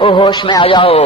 او ہوش میں آ جاؤ،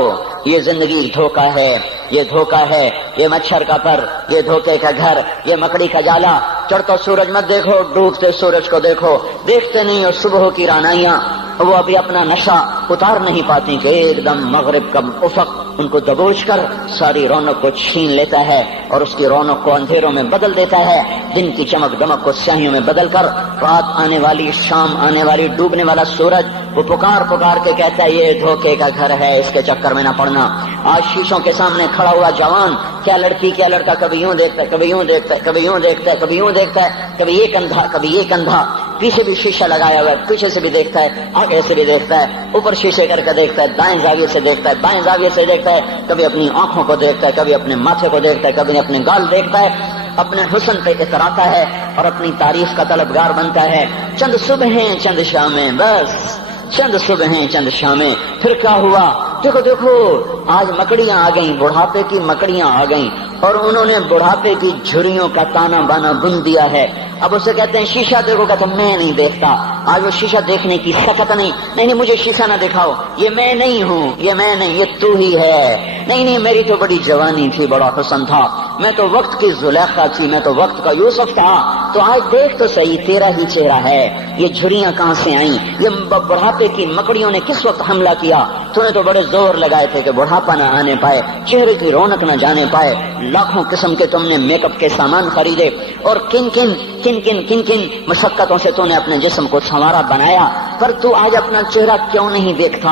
یہ زندگی دھوکا ہے، یہ دھوکا ہے، یہ مچھر کا پر، یہ دھوکے کا گھر، یہ مکڑی کا جالا۔ چڑھتا سورج مت دیکھو، ڈوبتے سورج کو دیکھو، دیکھتے نہیں ہو صبح کی رانائیاں، وہ ابھی اپنا نشہ اتار نہیں پاتی کہ ایک دم مغرب کا افق ان کو دبوچ کر ساری رونق کو چھین لیتا ہے اور اس کی رونق کو اندھیروں میں بدل دیتا ہے، دن کی چمک دمک کو سیاہیوں میں بدل کر رات آنے والی، شام آنے والی، ڈوبنے والا سورج وہ پکار پکار کے کہتا ہے یہ دھوکے کا گھر ہے، اس کے چکر میں نہ پڑنا۔ آج شیشوں کے سامنے کھڑا ہوا جوان کیا لڑکی کیا لڑکا کبھی یوں دیکھتا ہے، کبھی یوں دیکھتا ہے، کبھی یوں دیکھتا ہے، کبھی یوں دیکھتا ہے، کبھی ایک اندھا کبھی ایک اندھا، پیچھے بھی شیشہ لگایا ہوا ہے، پیچھے سے بھی دیکھتا ہے، آگے سے بھی دیکھتا ہے، اوپر شیشے کر کے دیکھتا ہے، دائیں زاویے سے دیکھتا ہے، بائیں زاویے سے دیکھتا ہے، کبھی اپنی آنکھوں کو دیکھتا ہے، کبھی اپنے ماتھے کو دیکھتا ہے، کبھی اپنے گال دیکھتا ہے، اپنے حسن پہ اتراتا ہے اور اپنی تعریف کا طلبگار بنتا ہے۔ چند صبحیں چند شامیں، بس چند صبحیں چند شامیں، پھر کیا ہوا؟ دیکھو دیکھو آج مکڑیاں آ گئیں، بڑھاپے کی مکڑیاں آ گئیں اور انہوں نے بڑھاپے کی جھریوں کا تانا بانا بن دیا ہے۔ اب اسے کہتے ہیں شیشہ دیکھو، کہتا میں نہیں دیکھتا۔ آج وہ شیشہ دیکھنے کی سکت نہیں مجھے شیشہ نہ دکھاؤ، یہ میں نہیں ہوں، یہ میں نہیں، یہ تو ہی ہے۔ نہیں میری تو بڑی جوانی تھی، بڑا حسن تھا، میں تو وقت کی زلیخا تھی، میں تو وقت کا یوسف تھا، تو آج دیکھ تو صحیح تیرا ہی چہرہ ہے۔ یہ جھریاں کہاں سے آئیں؟ یہ بڑھاپے کی مکڑیوں نے کس وقت حملہ کیا؟ تو نے تو بڑے زور لگائے تھے کہ بڑھاپا نہ آنے پائے، چہرے کی رونق نہ جانے پائے، لاکھوں قسم کے تم نے میک اپ کے سامان خریدے اور کن کن مشقتوں سے تو نے اپنے جسم کو سنوارا بنایا، پر تو آج اپنا چہرہ کیوں نہیں دیکھتا؟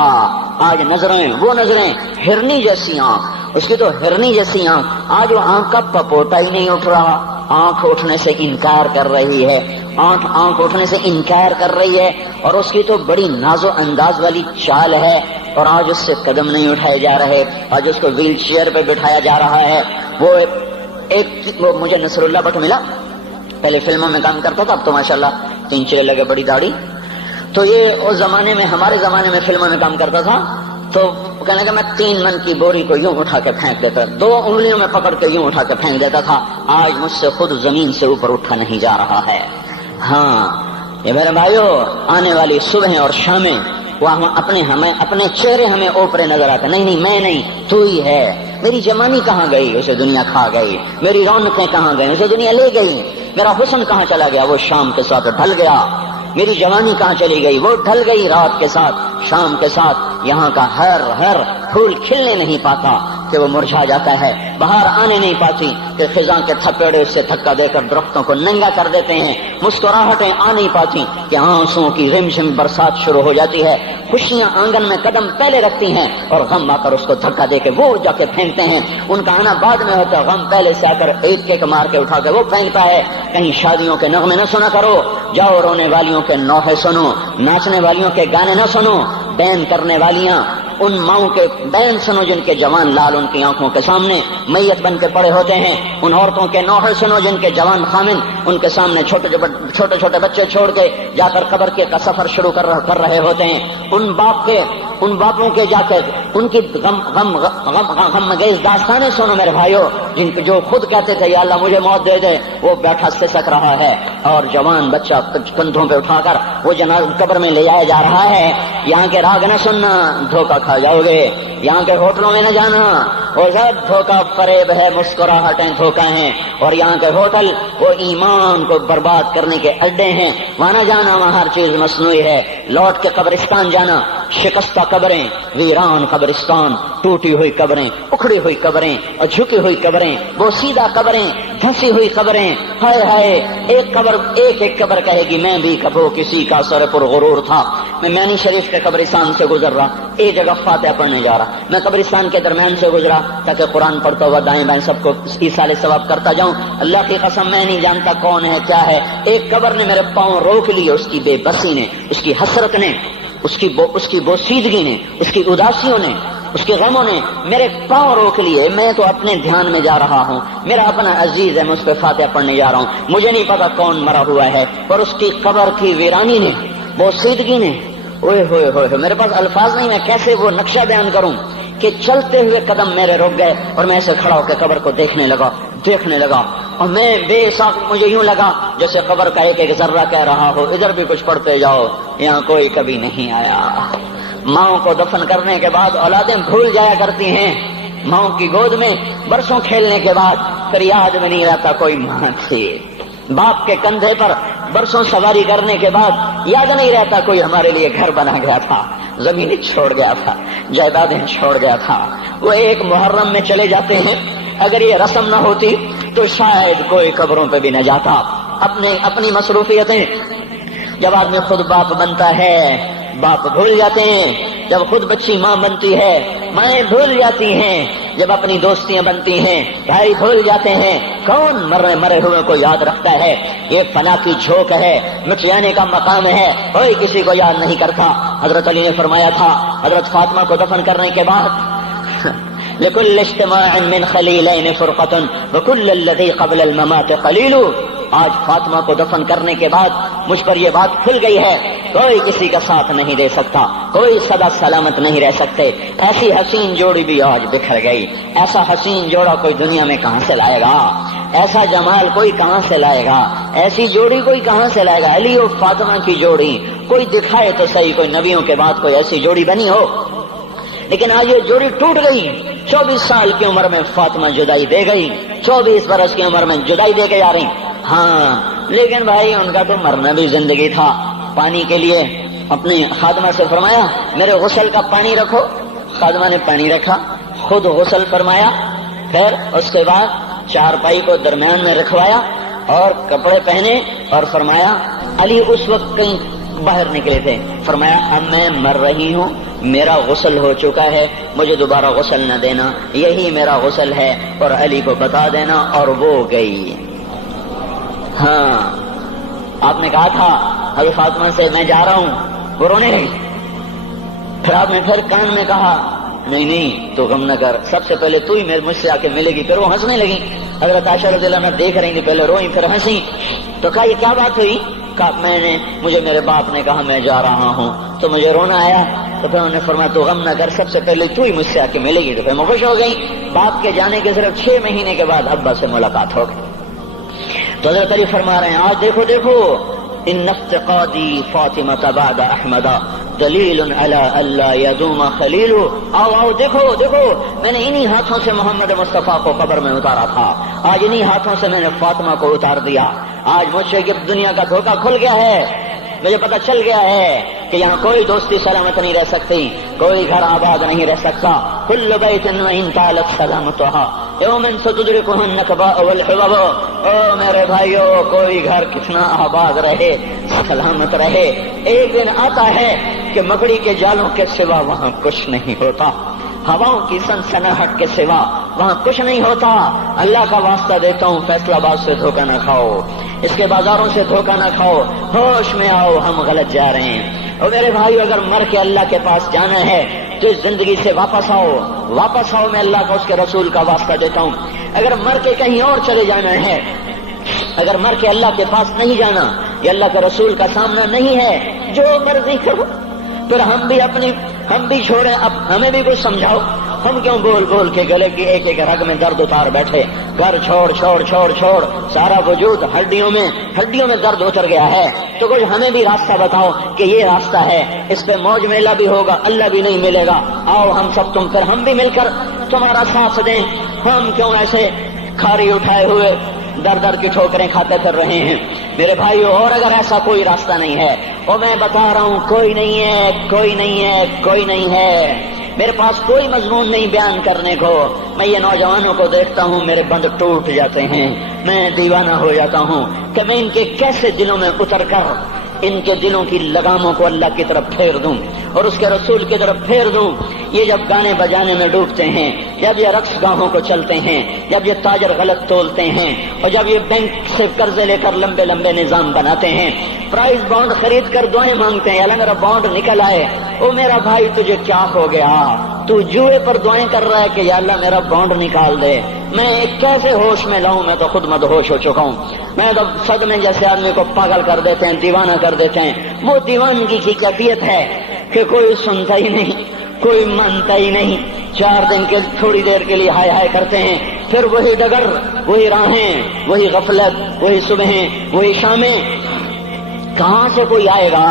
آج نظریں وہ نظریں، ہرنی جیسی آنکھ، اس کی تو ہرنی جیسی آنکھ، آج وہ آنکھ کا پپوتا ہی نہیں اٹھ رہا، آنکھ اٹھنے سے انکار کر رہی ہے، آنکھ اٹھنے سے انکار کر رہی ہے، اور اس کی تو بڑی ناز و انداز والی چال ہے، اور آج اس سے قدم نہیں اٹھائے جا رہے، آج اس کو ویل چیئر پہ بٹھایا جا رہا ہے۔ وہ مجھے نصر اللہ بٹ ملا، پہلے فلموں میں کام کرتا تھا، اب تو ماشاءاللہ 3 چیرے لگے، بڑی داڑھی، تو یہ اس زمانے میں، ہمارے زمانے میں فلموں میں کام کرتا تھا، تو کہنے لگا میں 3 من کی بوری کو یوں اٹھا کے پھینک دیتا، 2 انگلیوں میں پکڑ کے یوں اٹھا کے پھینک دیتا تھا، آج مجھ سے خود زمین سے اوپر اٹھا نہیں جا رہا ہے۔ ہاں یہ میرے بھائیو، آنے والی صبح اور شامیں وہ اپنے چہرے ہمیں اوپرے نظر آتے، نہیں میں نہیں، تو ہی ہے۔ میری جوانی کہاں گئی؟ اسے دنیا کھا گئی۔ میری رونقیں کہاں گئی؟ اسے دنیا لے گئی۔ میرا حسن کہاں چلا گیا؟ وہ شام کے ساتھ ڈھل گیا۔ میری جوانی کہاں چلی گئی؟ وہ ڈھل گئی رات کے ساتھ، شام کے ساتھ۔ یہاں کا ہر پھول کھلنے نہیں پاتا کہ وہ مرجھا جاتا ہے، بہار آنے نہیں پاتی کہ خزاں کے تھپیڑے سے دھکا دے کر درختوں کو ننگا کر دیتے ہیں، مسکراہٹیں آ نہیں پاتی کہ آنسوؤں کی رمجم برسات شروع ہو جاتی ہے، خوشیاں آنگن میں قدم پہلے رکھتی ہیں اور غم آ کر اس کو دھکا دے کے وہ جا کے پھینکتے ہیں۔ ان کا آنا بعد میں ہوتا ہے، غم پہلے سے آ کر ایک مار کے اٹھا کے وہ پھینکتا ہے۔ کہیں شادیوں کے نغمے نہ سنا کرو، جاؤ رونے والیوں کے نوحے سنو، ناچنے والیوں کے گانے نہ سنو، بین کرنے والیاں ان ماؤں کے بین سنو جن کے جوان لال ان کی آنکھوں کے سامنے میت بن کے پڑے ہوتے ہیں، ان عورتوں کے نوحے سنو جن کے جوان خامن ان کے سامنے چھوٹے چھوٹے بچے چھوڑ کے جا کر قبر کے کا سفر شروع کر رہے ہوتے ہیں، ان باپوں کے جا کر ان کی غم گیز داستانیں سنو میرے بھائیو، جن کے جو خود کہتے تھے یا اللہ مجھے موت دے دے، وہ بیٹھا سسک رہا ہے اور جوان بچہ کندھوں پہ اٹھا کر وہ جنازہ قبر میں لے جایا جا رہا ہے۔ یہاں کے راگ نہ سننا، دھوکہ کھا جاؤ گے، یہاں کے ہوٹلوں میں نہ جانا، وہ سب دھوکہ فریب ہے، مسکراہٹیں دھوکہ ہیں، اور یہاں کے ہوٹل وہ ایمان کو برباد کرنے کے اڈے ہیں، وہاں نہ جانا، وہاں ہر چیز مصنوعی ہے۔ لوٹ کے قبرستان جانا، شکستہ قبریں، ویران قبرستان، ٹوٹی ہوئی قبریں، اکھڑی ہوئی قبریں اور جھکی ہوئی قبریں، بوسیدہ قبریں، دھنسی ہوئی قبریں، ہائے ہائے، ایک قبر کہے گی میں بھی کبھی کسی کا سر پر غرور تھا۔ میں میانی شریف کے قبرستان سے گزر رہا، ایک جگہ فاتحہ پڑھنے جا رہا، میں قبرستان کے درمیان سے گزرا تاکہ قرآن پڑھتا ہوا دائیں بائیں سب کو ایصال ثواب کرتا جاؤں۔ اللہ کی قسم میں نہیں جانتا کون ہے کیا ہے، ایک قبر نے میرے پاؤں روک لیے، اس کی بے بسی نے، اس کی حسرت نے، اس کی بوسیدگی نے، اس کی اداسیوں نے، اس کے غموں نے میرے پاؤں روک لیے۔ میں تو اپنے دھیان میں جا رہا ہوں، میرا اپنا عزیز ہے، میں اس پہ فاتحہ پڑھنے جا رہا ہوں، مجھے نہیں پتا کون مرا ہوا ہے، اور اس کی قبر کی ویرانی نے، بوسیدگی نے، اوئے ہوئے ہوئے، میرے پاس الفاظ نہیں، میں کیسے وہ نقشہ بیان کروں کہ چلتے ہوئے قدم میرے رک گئے اور میں ایسے کھڑا ہو کے قبر کو دیکھنے لگا، اور میں بے ساکھ مجھے یوں لگا جیسے قبر کا ایک ذرہ کہہ رہا ہو ادھر بھی کچھ پڑھتے جاؤ، یہاں کوئی کبھی نہیں آیا، ماؤں کو دفن کرنے کے بعد اولادیں بھول جایا کرتی ہیں، ماؤں کی گود میں برسوں کھیلنے کے بعد پھر یاد میں نہیں رہتا کوئی ماں تھی، باپ کے کندھے پر برسوں سواری کرنے کے بعد یاد نہیں رہتا کوئی ہمارے لیے گھر بنا گیا تھا، زمینیں چھوڑ گیا تھا، جائیدادیں چھوڑ گیا تھا، وہ ایک محرم میں چلے جاتے ہیں۔ اگر یہ رسم نہ ہوتی تو شاید کوئی قبروں پہ بھی نہ جاتا۔ اپنی مصروفیتیں، جب آدمی خود باپ بنتا ہے باپ بھول جاتے ہیں، جب خود بچی ماں بنتی ہے مائیں بھول جاتی ہیں، جب اپنی دوستیاں بنتی ہیں بھائی بھول جاتے ہیں، کون مرے ہوئے کو یاد رکھتا ہے؟ یہ فنا کی جھوک ہے، مٹ جانے کا مقام ہے، کوئی کسی کو یاد نہیں کرتا۔ حضرت علی نے فرمایا تھا حضرت فاطمہ کو دفن کرنے کے بعد لكل اجتماع من خلیلین فرقۃ وكل الذی قبل الممات قلیل۔ آج فاطمہ کو دفن کرنے کے بعد مجھ پر یہ بات کھل گئی ہے، کوئی کسی کا ساتھ نہیں دے سکتا، کوئی سدا سلامت نہیں رہ سکتے۔ ایسی حسین جوڑی بھی آج بکھر گئی، ایسا حسین جوڑا کوئی دنیا میں کہاں سے لائے گا؟ ایسا جمال کوئی کہاں سے لائے گا؟ ایسی جوڑی کوئی کہاں سے لائے گا؟ علی اور فاطمہ کی جوڑی کوئی دکھائے تو صحیح، کوئی نبیوں کے بعد کوئی ایسی جوڑی بنی ہو، لیکن آج یہ جوڑی ٹوٹ گئی۔ 24 سال کی عمر میں فاطمہ جدائی دے گئی، 24 برس کی عمر میں جدائی دے کے جا رہی۔ ہاں لیکن بھائی ان کا تو مرنا بھی زندگی تھا۔ پانی کے لیے اپنی خادمہ سے فرمایا میرے غسل کا پانی رکھو، خادمہ نے پانی رکھا، خود غسل فرمایا، پھر اس کے بعد چارپائی کو درمیان میں رکھوایا اور کپڑے پہنے اور فرمایا علی اس وقت کہیں باہر نکلے تھے، فرمایا اب میں مر رہی ہوں، میرا غسل ہو چکا ہے، مجھے دوبارہ غسل نہ دینا، یہی میرا غسل ہے اور علی کو بتا دینا، اور وہ گئی۔ ہاں آپ نے کہا تھا حضرت فاطمہ سے میں جا رہا ہوں، وہ رونے لگی، پھر آپ نے پھر کان میں کہا نہیں تو غم نہ کر، سب سے پہلے تو ہی مجھ سے آ کے ملے گی۔ پھر وہ ہنسنے لگی، حضرت عائشہ رضی اللہ عنہا دیکھ رہی تھی، پہلے روئی پھر ہنسی، تو کہا یہ کیا بات ہوئی؟ کہا مجھے میرے باپ نے کہا میں جا رہا ہوں تو مجھے رونا آیا، تو پھر انہوں نے فرمایا تو غم نہ کر، سب سے پہلے تو ہی مجھ سے آ کے ملے گی۔ تو پھر میں خوش ہو گئی۔ باپ کے جانے کے صرف 6 مہینے کے بعد ابا سے ملاقات ہو گئی۔ تو حضرت علی فرما رہے ہیں آج دیکھو ان افتقادی فاطمہ بعد احمد دلیل علی اللہ یدوم خلیل۔ آؤ دیکھو میں نے انہی ہاتھوں سے محمد مصطفیٰ کو قبر میں اتارا تھا، آج انہی ہاتھوں سے میں نے فاطمہ کو اتار دیا۔ آج مجھ سے کہ دنیا کا دھوکہ کھل گیا ہے، مجھے پتہ چل گیا ہے کہ یہاں کوئی دوستی سلامت نہیں رہ سکتی، کوئی گھر آباد نہیں رہ سکتا۔ کل بیت وإن طالت سلامتها یوم ستدرکہ النکباء والحبب۔ او میرے بھائیو، کوئی گھر کتنا آباد رہے، سلامت رہے، ایک دن آتا ہے کہ مکڑی کے جالوں کے سوا وہاں کچھ نہیں ہوتا، ہواؤں کی سنسناہٹ کے سوا وہاں کچھ نہیں ہوتا۔ اللہ کا واسطہ دیتا ہوں فیصلہ آباد سے دھوکہ نہ کھاؤ، اس کے بازاروں سے دھوکہ نہ کھاؤ، ہوش میں آؤ، ہم غلط جا رہے ہیں۔ اور میرے بھائی اگر مر کے اللہ کے پاس جانا ہے تو اس زندگی سے واپس آؤ، میں اللہ کا اس کے رسول کا واسطہ دیتا ہوں۔ اگر مر کے کہیں اور چلے جانا ہے، اگر مر کے اللہ کے پاس نہیں جانا یا اللہ کے رسول کا سامنا نہیں ہے، جو مرضی کرو، پھر ہم بھی چھوڑیں، اب ہمیں بھی کچھ سمجھاؤ، ہم کیوں بول کے گلے کی ایک رگ میں درد اتار بیٹھے؟ گھر چھوڑ سارا وجود ہڈیوں میں درد اتر گیا ہے، تو کچھ ہمیں بھی راستہ بتاؤ کہ یہ راستہ ہے، اس پہ موج میلہ بھی ہوگا، اللہ بھی نہیں ملے گا، آؤ ہم سب پھر ہم بھی مل کر تمہارا ساتھ دیں۔ ہم کیوں ایسے کھاری اٹھائے ہوئے در کی ٹھوکریں کھاتے پھر رہے ہیں؟ میرے بھائیو، اور اگر ایسا کوئی راستہ نہیں ہے، اور میں بتا رہا ہوں کوئی نہیں ہے، میرے پاس کوئی مضمون نہیں بیان کرنے کو، میں یہ نوجوانوں کو دیکھتا ہوں میرے بند ٹوٹ جاتے ہیں، میں دیوانہ ہو جاتا ہوں کہ میں ان کے کیسے دلوں میں اتر کر ان کے دلوں کی لگاموں کو اللہ کی طرف پھیر دوں اور اس کے رسول کی طرف پھیر دوں۔ یہ جب گانے بجانے میں ڈوبتے ہیں، جب یہ رقص گاہوں کو چلتے ہیں، جب یہ تاجر غلط تولتے ہیں، اور جب یہ بینک سے قرضے لے کر لمبے نظام بناتے ہیں، پرائز بانڈ خرید کر دعائیں مانگتے ہیں اللہ میرا بانڈ نکل آئے، او میرا بھائی تجھے کیا ہو گیا؟ تو جوئے پر دعائیں کر رہا ہے کہ یا اللہ میرا بانڈ نکال دے۔ میں کیسے ہوش میں لاؤں؟ میں تو خود مدہوش ہو چکا ہوں۔ میں تو صدمے جیسے آدمی کو پاگل کر دیتے ہیں، دیوانہ کر دیتے ہیں۔ وہ دیوانگی کی کیفیت ہے کہ کوئی سنتا ہی نہیں، کوئی مانتا ہی نہیں، 4 دن کے تھوڑی دیر کے لیے ہائے کرتے ہیں، پھر وہی ڈگر، وہی راہیں، وہی غفلت، وہی صبحیں، وہی شامیں۔ کہاں سے کوئی آئے گا؟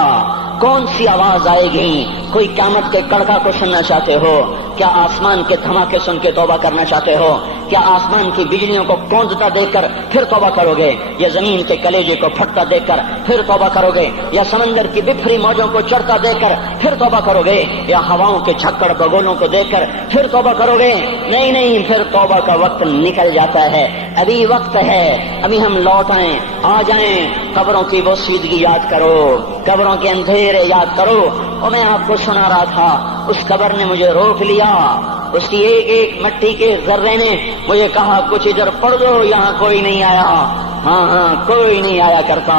کون سی آواز آئے گی؟ کوئی قیامت کے کڑکا کو سننا چاہتے ہو؟ کیا آسمان کے دھماکے سن کے توبہ کرنا چاہتے ہو؟ کیا آسمان کی بجلیوں کو کونجتا دیکھ کر پھر توبہ کرو گے؟ یا زمین کے کلیجے کو پھٹتا دیکھ کر پھر توبہ کرو گے؟ یا سمندر کی بکھری موجوں کو چڑھتا دیکھ کر پھر توبہ کرو گے؟ یا ہواؤں کے جھکڑ بگولوں کو دیکھ کر پھر توبہ کرو گے؟ نہیں نہیں، پھر توبہ کا وقت نکل جاتا ہے، ابھی وقت ہے، ابھی ہم لوٹ آئیں، آ جائیں۔ قبروں کی وہ سیدگی یاد کرو، قبروں کے اندھیرے یاد کرو۔ اور میں آپ کو سنا رہا تھا، اس قبر نے مجھے روک لیا، اس کی ایک ایک مٹی کے ذرے نے مجھے کہا کچھ ادھر پڑھ دو، یہاں کوئی نہیں آیا۔ ہاں کوئی نہیں آیا کرتا،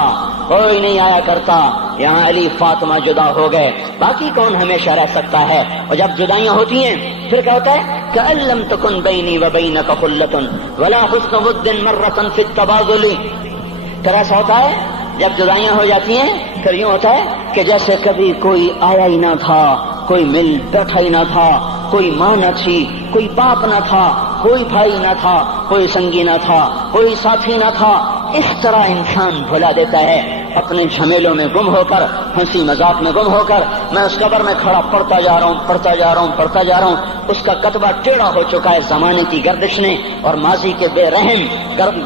کوئی نہیں آیا کرتا۔ یہاں علی فاطمہ جدا ہو گئے، باقی کون ہمیشہ رہ سکتا ہے؟ اور جب جدائیاں ہوتی ہیں پھر کیا ہوتا ہے؟ كأن لم تكن بيني وبينك خلة ولا حسن ود مرة في التبادل۔ پھر ایسا ہوتا ہے جب جدائیاں ہو جاتی ہیں پھر یوں ہوتا ہے کہ جیسے کبھی کوئی آیا ہی نہ تھا، کوئی مل بیٹھا ہی نہ تھا، کوئی ماں نہ تھی، کوئی باپ نہ تھا، کوئی بھائی نہ تھا، کوئی سنگی نہ تھا، کوئی ساتھی نہ تھا۔ اس طرح انسان بھلا دیتا ہے اپنے جھمیلوں میں گم ہو کر، ہنسی مذاق میں گم ہو کر۔ میں اس قبر میں کھڑا پڑھتا جا رہا ہوں، پڑھتا جا رہا ہوں، پڑھتا جا رہا ہوں۔ اس کا کتبہ ٹیڑھا ہو چکا ہے زمانے کی گردش نے اور ماضی کے بے رحم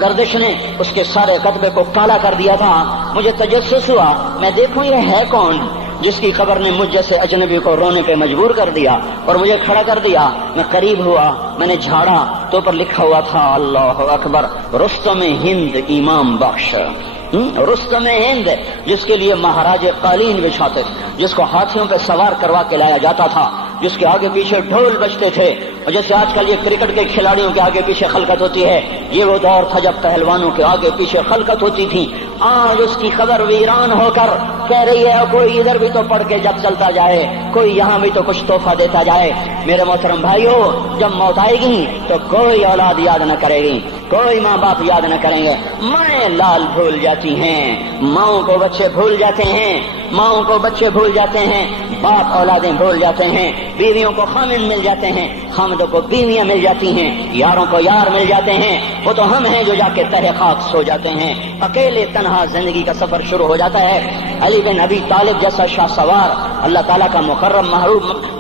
گردش نے اس کے سارے کتبے کو کالا کر دیا تھا۔ مجھے تجسس ہوا، میں دیکھوں یہ ہے کون جس کی خبر نے مجھ جیسے اجنبی کو رونے پہ مجبور کر دیا اور مجھے کھڑا کر دیا۔ میں قریب ہوا، میں نے جھاڑا تو پر لکھا ہوا تھا اللہ اکبر، رستم ہند امام بخش۔ رستم ہند، جس کے لیے مہاراج قالین بچھاتے، جس کو ہاتھیوں پہ سوار کروا کے لایا جاتا تھا، جس کے آگے پیچھے ڈھول بجتے تھے، اور جیسے آج کل یہ کرکٹ کے کھلاڑیوں کے آگے پیچھے خلقت ہوتی ہے، یہ وہ دور تھا جب پہلوانوں کے آگے پیچھے خلقت ہوتی تھی۔ آج اس کی خبر ویران ہو کر کہہ رہی ہے کوئی ادھر بھی تو پڑھ کے جب چلتا جائے، کوئی یہاں بھی تو کچھ تحفہ دیتا جائے۔ میرے محترم بھائیو، جب موت آئے گی تو کوئی اولاد یاد نہ کرے گی، کوئی ماں باپ یاد نہ کریں گے، مائیں لال بھول جاتی ہیں، ماؤں کو بچے بھول جاتے ہیں، ماؤں کو بچے بھول جاتے ہیں، باپ اولادیں بھول جاتے ہیں، بیویوں کو خامن مل جاتے ہیں، خامدوں کو بیویاں مل جاتی ہیں، یاروں کو یار مل جاتے ہیں۔ وہ تو ہم ہیں جو جا کے تہہ خاک سو جاتے ہیں، اکیلے تنہا زندگی کا سفر شروع ہو جاتا ہے۔ علی بن ابی طالب جیسا شاہ سوار، اللہ تعالیٰ کا مکرم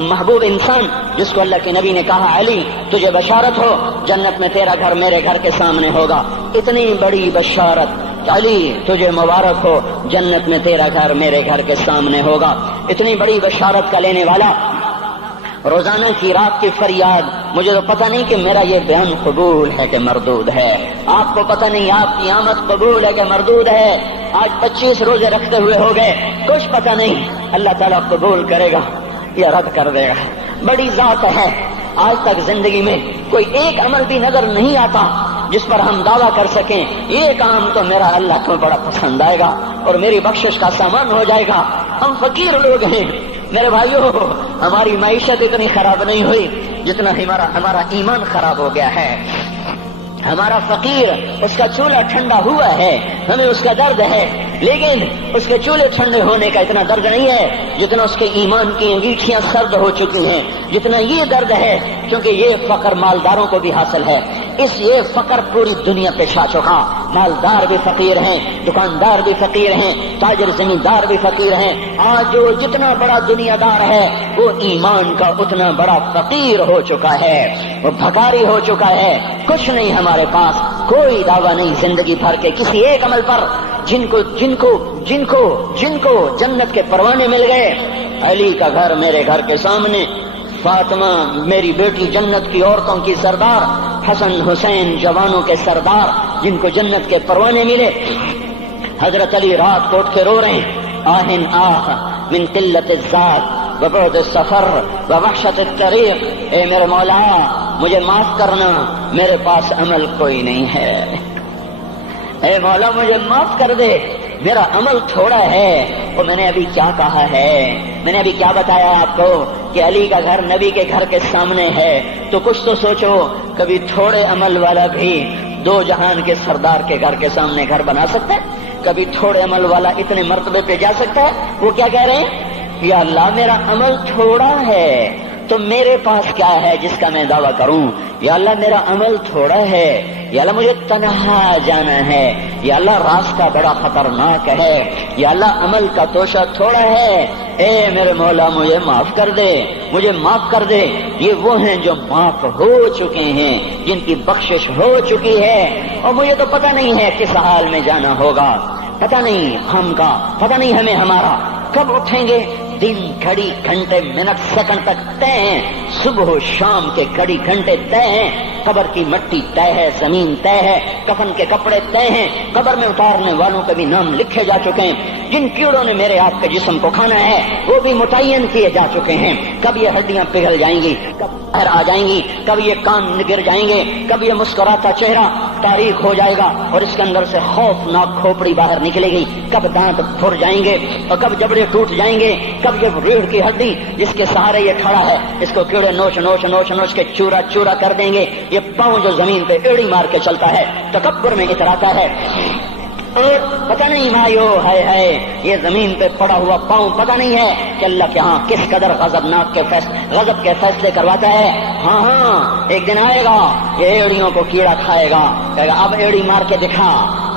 محبوب انسان، جس کو اللہ کے نبی نے کہا علی تجھے بشارت ہو، جنت میں تیرا گھر میرے گھر کے سامنے ہوگا، اتنی بڑی بشارت علی تجھے مبارک ہو، جنت میں تیرا گھر میرے گھر کے سامنے ہوگا۔ اتنی بڑی بشارت کا لینے والا، روزانہ کی رات کی فریاد، مجھے تو پتہ نہیں کہ میرا یہ بیان قبول ہے کہ مردود ہے، آپ کو پتہ نہیں آپ کی آمد قبول ہے کہ مردود ہے۔ آج 25 روزے رکھتے ہوئے ہو گئے، کچھ پتہ نہیں اللہ تعالیٰ قبول کرے گا یا رد کر دے گا، بڑی ذات ہے۔ آج تک زندگی میں کوئی ایک عمل بھی نظر نہیں آتا جس پر ہم دعویٰ کر سکیں یہ کام تو میرا اللہ کو بڑا پسند آئے گا اور میری بخشش کا سامان ہو جائے گا۔ ہم فقیر لوگ ہیں میرے بھائیو، ہماری معیشت اتنی خراب نہیں ہوئی جتنا ہمارا ایمان خراب ہو گیا ہے۔ ہمارا فقیر، اس کا چولہا ٹھنڈا ہوا ہے، ہمیں اس کا درد ہے، لیکن اس کے چولہے ٹھنڈے ہونے کا اتنا درد نہیں ہے جتنا اس کے ایمان کی انگیٹھیاں سرد ہو چکی ہیں، جتنا یہ درد ہے، کیونکہ یہ فقر مالداروں کو بھی حاصل ہے۔ یہ فقر پوری دنیا پہ چھا چکا، مالدار بھی فقیر ہیں، دکاندار بھی فقیر ہیں، تاجر زمیندار بھی فقیر ہیں۔ آج جو جتنا بڑا دنیا دار ہے وہ ایمان کا اتنا بڑا فقیر ہو چکا ہے، وہ بھکاری ہو چکا ہے۔ کچھ نہیں ہمارے پاس، کوئی دعویٰ نہیں زندگی بھر کے کسی ایک عمل پر، جن کو جنت کے پروانے مل گئے۔ علی کا گھر میرے گھر کے سامنے، فاطمہ میری بیٹی جنت کی عورتوں کی سردار، حسن حسین جوانوں کے سردار جن کو جنت کے پروانے ملے۔ حضرت علی رات کو اٹھ کے رو رہے ہیں، آہن آہ من قلت الذات وبعد السفر ووحشت الطریق، اے میرے مولا مجھے معاف کرنا، میرے پاس عمل کوئی نہیں ہے، اے مولا مجھے معاف کر دے، میرا عمل تھوڑا ہے۔ اور میں نے ابھی کیا کہا ہے، میں نے ابھی کیا بتایا آپ کو کہ علی کا گھر نبی کے گھر کے سامنے ہے، تو کچھ تو سوچو، کبھی تھوڑے عمل والا بھی دو جہان کے سردار کے گھر کے سامنے گھر بنا سکتا ہے؟ کبھی تھوڑے عمل والا اتنے مرتبے پہ جا سکتا ہے؟ وہ کیا کہہ رہے ہیں، یا اللہ میرا عمل تھوڑا ہے تو میرے پاس کیا ہے جس کا میں دعویٰ کروں؟ یا اللہ میرا عمل تھوڑا ہے، یا اللہ مجھے تنہا جانا ہے، یہ اللہ راستہ بڑا خطرناک ہے، یہ اللہ عمل کا توشہ تھوڑا ہے، اے میرے مولا مجھے معاف کر دے، مجھے معاف کر دے۔ یہ وہ ہیں جو معاف ہو چکے ہیں، جن کی بخشش ہو چکی ہے، اور مجھے تو پتہ نہیں ہے کس حال میں جانا ہوگا، پتہ نہیں ہم کا، پتہ نہیں ہمیں ہمارا کب اٹھیں گے۔ دن گھڑی گھنٹے منٹ سیکنڈ تک طے ہیں، صبح و شام کے گھڑی گھنٹے طے ہیں، قبر کی مٹی طے ہے، زمین طے ہے، کفن کے کپڑے طے ہیں، قبر میں اتارنے والوں کے بھی نام لکھے جا چکے ہیں، جن کیڑوں نے میرے آپ کے جسم کو کھانا ہے وہ بھی متعین کیے جا چکے ہیں۔ کب یہ ہڈیاں پگھل جائیں گی، کب باہر آ جائیں گی، کب یہ کان گر جائیں گے، کب یہ مسکراتا چہرہ تاریخ ہو جائے گا اور اس کے اندر سے خوفناک کھوپڑی باہر نکلے گی، کب دانت پھر جائیں گے اور کب جبڑے ٹوٹ جائیں گے، کب یہ ریڑھ کی ہڈی جس کے سہارے یہ کھڑا ہے اس کو کیڑے نوچ نوچ نوچ نوچ کے چورا چورا کر دیں گے، یہ پاؤں جو زمین پہ ایڑی مار کے چلتا ہے تکبر میں اتراتا ہے، اور پتہ نہیں مایو ہے یہ زمین پہ پڑا ہوا پاؤں پتہ نہیں ہے کہ اللہ کے ہاں کس قدر غضب کے فیصلے کرواتا ہے۔ ہاں ایک دن آئے گا یہ ایڑیوں کو کیڑا کھائے گا، کہے گا اب ایڑی مار کے دکھا،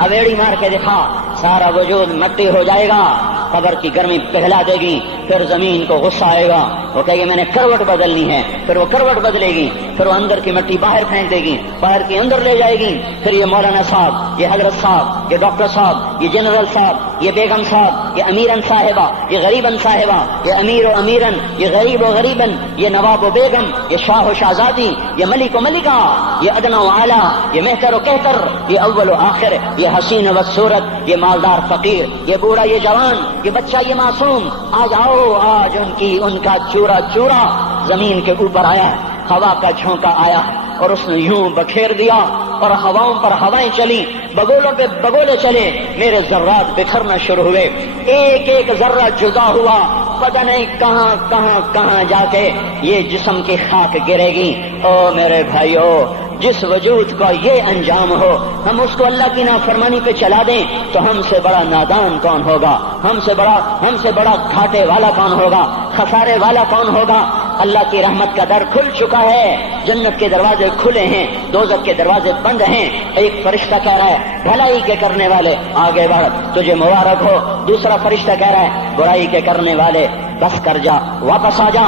اب ایڑی مار کے دکھا، سارا وجود مٹی ہو جائے گا، قبر کی گرمی پگھلا دے گی، پھر زمین کو غصہ آئے گا، وہ کہے گی میں نے کروٹ بدلنی ہے، پھر وہ کروٹ بدلے گی، پھر وہ اندر کی مٹی باہر پھینک دے گی، باہر کی اندر لے جائے گی، پھر یہ مولانا صاحب، یہ حضرت صاحب، یہ ڈاکٹر صاحب، یہ جنرل صاحب، یہ بیگم صاحب، یہ امیرن صاحبہ، یہ غریبن صاحبہ، یہ امیر و امیرن، یہ غریب و غریبن، یہ نواب و بیگم، یہ شاہ و شہزادی، یہ ملک و ملکہ، یہ ادنا و اعلیٰ، یہ مہتر و کہتر، یہ اول و آخر، یہ حسین و صورت، یہ مالدار فقیر، یہ بوڑھا یہ جوان، یہ بچہ یہ معصوم، آج آؤ، آج ان کا چورا چورا زمین کے اوپر آیا، ہوا کا جھونکا آیا اور اس نے یوں بکھیر دیا اور ہواؤں پر ہوائیں چلی، بگولوں پہ بگولے چلے، میرے ذرات بکھرنا شروع ہوئے، ایک ایک ذرہ جدا ہوا، پتہ نہیں کہاں کہاں کہاں جا کے یہ جسم کی خاک گرے گی۔ او میرے بھائیو، جس وجود کا یہ انجام ہو، ہم اس کو اللہ کی نافرمانی پہ چلا دیں تو ہم سے بڑا نادان کون ہوگا، ہم سے بڑا گھاٹے والا کون ہوگا، خسارے والا کون ہوگا۔ اللہ کی رحمت کا در کھل چکا ہے، جنت کے دروازے کھلے ہیں، دوزخ کے دروازے بند ہیں۔ ایک فرشتہ کہہ رہا ہے بھلائی کے کرنے والے آگے بڑھ، تجھے مبارک ہو۔ دوسرا فرشتہ کہہ رہا ہے برائی کے کرنے والے بس کر جا، واپس آ جا۔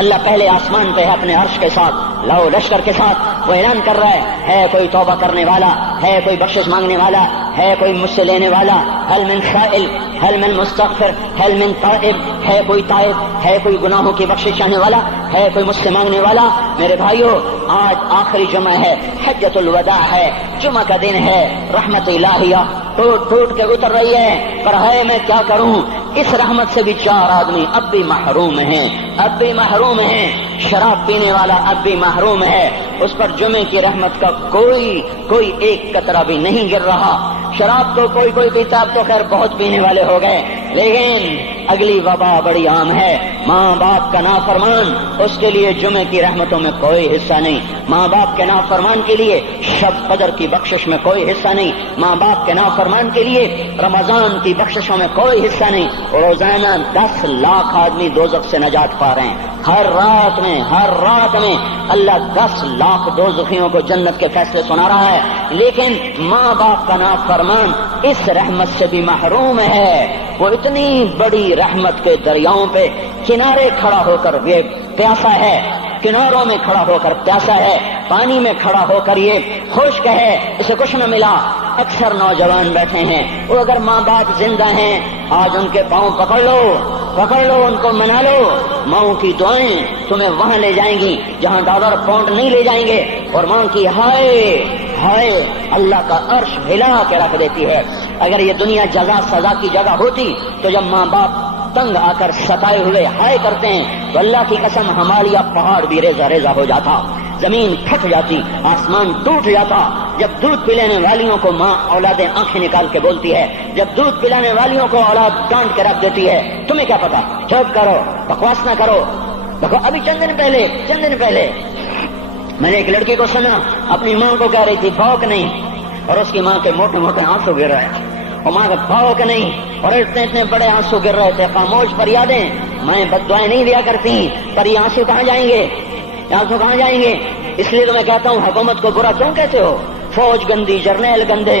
اللہ پہلے آسمان پہ ہے اپنے عرش کے ساتھ، لاؤ لشکر کے ساتھ، وہ اعلان کر رہا ہے کوئی توبہ کرنے والا، ہے کوئی بخشش مانگنے والا، ہے کوئی مجھ سے لینے والا، هل من سائل، هل من مستغفر، هل من تائب، ہے کوئی تائب، ہے کوئی گناہوں کی بخشش چاہنے والا، ہے کوئی مجھ سے مانگنے والا۔ میرے بھائیو، آج آخری جمعہ ہے، حجۃ الوداع ہے، جمعہ کا دن ہے، رحمت الہیہ ٹوٹ ٹوٹ کے اتر رہی ہے، پر ہے میں کیا کروں، اس رحمت سے بھی 4 آدمی اب بھی محروم ہیں، اب بھی محروم ہیں۔ شراب پینے والا اب بھی محروم ہے، اس پر جمعے کی رحمت کا کوئی ایک قطرہ بھی نہیں گر رہا۔ شراب تو کوئی پیتا، اب تو خیر بہت پینے والے ہو گئے، لیکن اگلی وبا بڑی عام ہے، ماں باپ کا نافرمان، اس کے لیے جمعے کی رحمتوں میں کوئی حصہ نہیں، ماں باپ کے نافرمان کے لیے شب قدر کی بخشش میں کوئی حصہ نہیں، ماں باپ کے نافرمان کے لیے رمضان کی بخششوں میں کوئی حصہ نہیں۔ روزانہ 10 لاکھ آدمی دوزخ سے نجات پا رہے ہیں، ہر رات میں اللہ 10 لاکھ دوزخیوں کو جنت کے فیصلے سنا رہا ہے، لیکن ماں باپ کا نافرمان اس رحمت سے بھی محروم ہے۔ وہ اتنی بڑی رحمت کے دریاؤں پہ کنارے کھڑا ہو کر یہ پیاسا ہے، کناروں میں کھڑا ہو کر پیاسا ہے، پانی میں کھڑا ہو کر یہ خشک ہے، اسے کچھ نہ ملا۔ اکثر نوجوان بیٹھے ہیں، وہ اگر ماں باپ زندہ ہیں آج ان کے پاؤں پکڑ لو، ان کو منا لو، ماؤں کی دعائیں تمہیں وہاں لے جائیں گی جہاں ڈالر پاؤنڈ نہیں لے جائیں گے، اور ماں کی ہائے اللہ کا عرش ہلا کے رکھ دیتی ہے۔ اگر یہ دنیا جزا سزا کی جگہ ہوتی تو جب ماں باپ تنگ آ کر ستائے ہوئے ہائے کرتے ہیں تو اللہ کی قسم ہماریا پہاڑ بھی ریزہ ریزہ ہو جاتا، زمین پھٹ جاتی، آسمان ٹوٹ جاتا۔ جب دودھ پلانے والیوں کو ماں اولادیں آنکھیں نکال کے بولتی ہے، جب دودھ پلانے والیوں کو اولاد ڈانٹ کے رکھ دیتی ہے، تمہیں کیا پتا، چپ کرو، بکواس نہ کرو۔ دیکھو ابھی چند دن پہلے میں نے ایک لڑکی کو سنا، اپنی ماں کو کہہ رہی تھی بھوک نہیں، اور اس کی ماں کے موٹے موٹے آنسو گر رہے تھے، اور ماں کا بھوک نہیں، اور اتنے بڑے آنسو گر رہے تھے۔ خاموش فریادیں، میں بد دعائیں نہیں دیا کرتی، پر یہ آنسو کہاں جائیں گے؟ اس لیے تو میں کہتا ہوں حکومت کو برا کیوں کہتے ہو؟ فوج گندی، جرنیل گندے،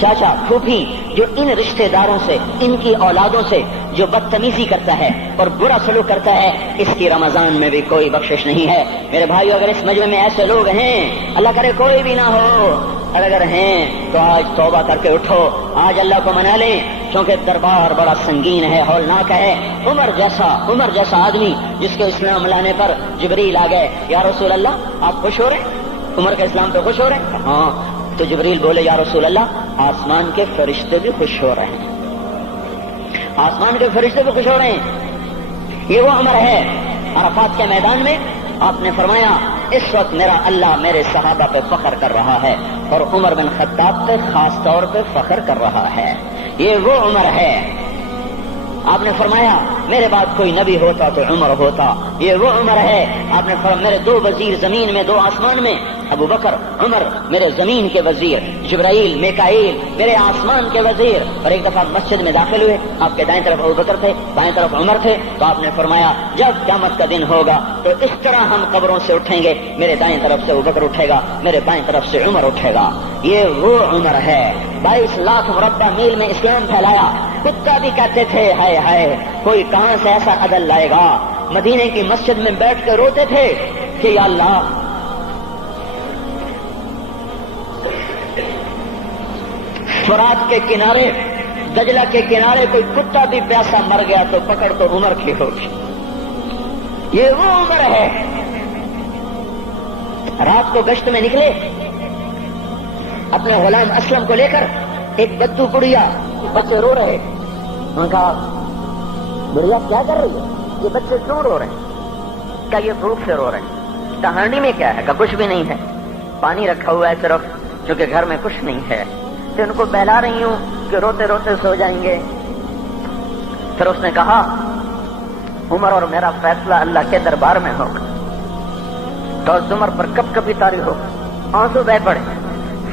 چاچا پھوپھی جو ان رشتہ داروں سے، ان کی اولادوں سے جو بدتمیزی کرتا ہے اور برا سلوک کرتا ہے، اس کی رمضان میں بھی کوئی بخشش نہیں ہے۔ میرے بھائیو، اگر اس مجمع میں ایسے لوگ ہیں، اللہ کرے کوئی بھی نہ ہو، اور اگر ہیں تو آج توبہ کر کے اٹھو، آج اللہ کو منا لیں، کیونکہ دربار بڑا سنگین ہے، ہولناک ہے۔ عمر جیسا آدمی جس کے اسلام لانے پر جبریل آ گئے، یا رسول اللہ آپ خوش ہو رہے ہیں؟ عمر کے اسلام پہ خوش ہو رہے ہیں؟ ہاں۔ تو جبریل بولے، یا رسول اللہ آسمان کے فرشتے بھی خوش ہو رہے ہیں، آسمان کے فرشتے بھی خوش ہو رہے ہیں۔ یہ وہ عمر ہے۔ عرفات کے میدان میں آپ نے فرمایا، اس وقت میرا اللہ میرے صحابہ پہ فخر کر رہا ہے اور عمر بن خطاب پہ خاص طور پہ فخر کر رہا ہے۔ یہ وہ عمر ہے۔ آپ نے فرمایا میرے بعد کوئی نبی ہوتا تو عمر ہوتا، یہ وہ عمر ہے۔ آپ نے فرمایا میرے دو وزیر زمین میں، دو آسمان میں، ابو بکر عمر میرے زمین کے وزیر، جبرائیل میکائیل میرے آسمان کے وزیر۔ اور ایک دفعہ مسجد میں داخل ہوئے، آپ کے دائیں طرف ابو بکر تھے، بائیں طرف عمر تھے، تو آپ نے فرمایا جب قیامت کا دن ہوگا تو اس طرح ہم قبروں سے اٹھیں گے، میرے دائیں طرف سے ابو بکر اٹھے گا، میرے بائیں طرف سے عمر اٹھے گا۔ یہ وہ عمر ہے۔ 22 لاکھ مربع میل میں اسلام پھیلایا۔ کتا بھی کہتے تھے ہائے ہائے کوئی کہاں سے ایسا عدل لائے گا۔ مدینے کی مسجد میں بیٹھ کے روتے تھے کہ یا اللہ فرات کے کنارے، دجلہ کے کنارے کوئی کتا بھی پیاسا مر گیا تو پکڑ تو عمر کی ہوگی۔ یہ وہ عمر ہے۔ رات کو گشت میں نکلے اپنے غلام اسلم کو لے کر، ایک بدو بڑھیا، بچے رو رہے، انہوں نے کہا بڑھیا کیا کر رہی ہے؟ یہ بچے کیوں رو رہے ہیں؟ کہا یہ بھوک سے رو رہے ہیں۔ کہانی میں کیا ہے؟ کہ کچھ بھی نہیں ہے، پانی رکھا ہوا ہے صرف، چونکہ گھر میں کچھ نہیں ہے، تو ان کو بہلا رہی ہوں کہ روتے روتے سو جائیں گے۔ پھر اس نے کہا عمر اور میرا فیصلہ اللہ کے دربار میں ہوگا۔ تو عمر پر کب کبھی تاری ہو، آنسو بہ پڑے،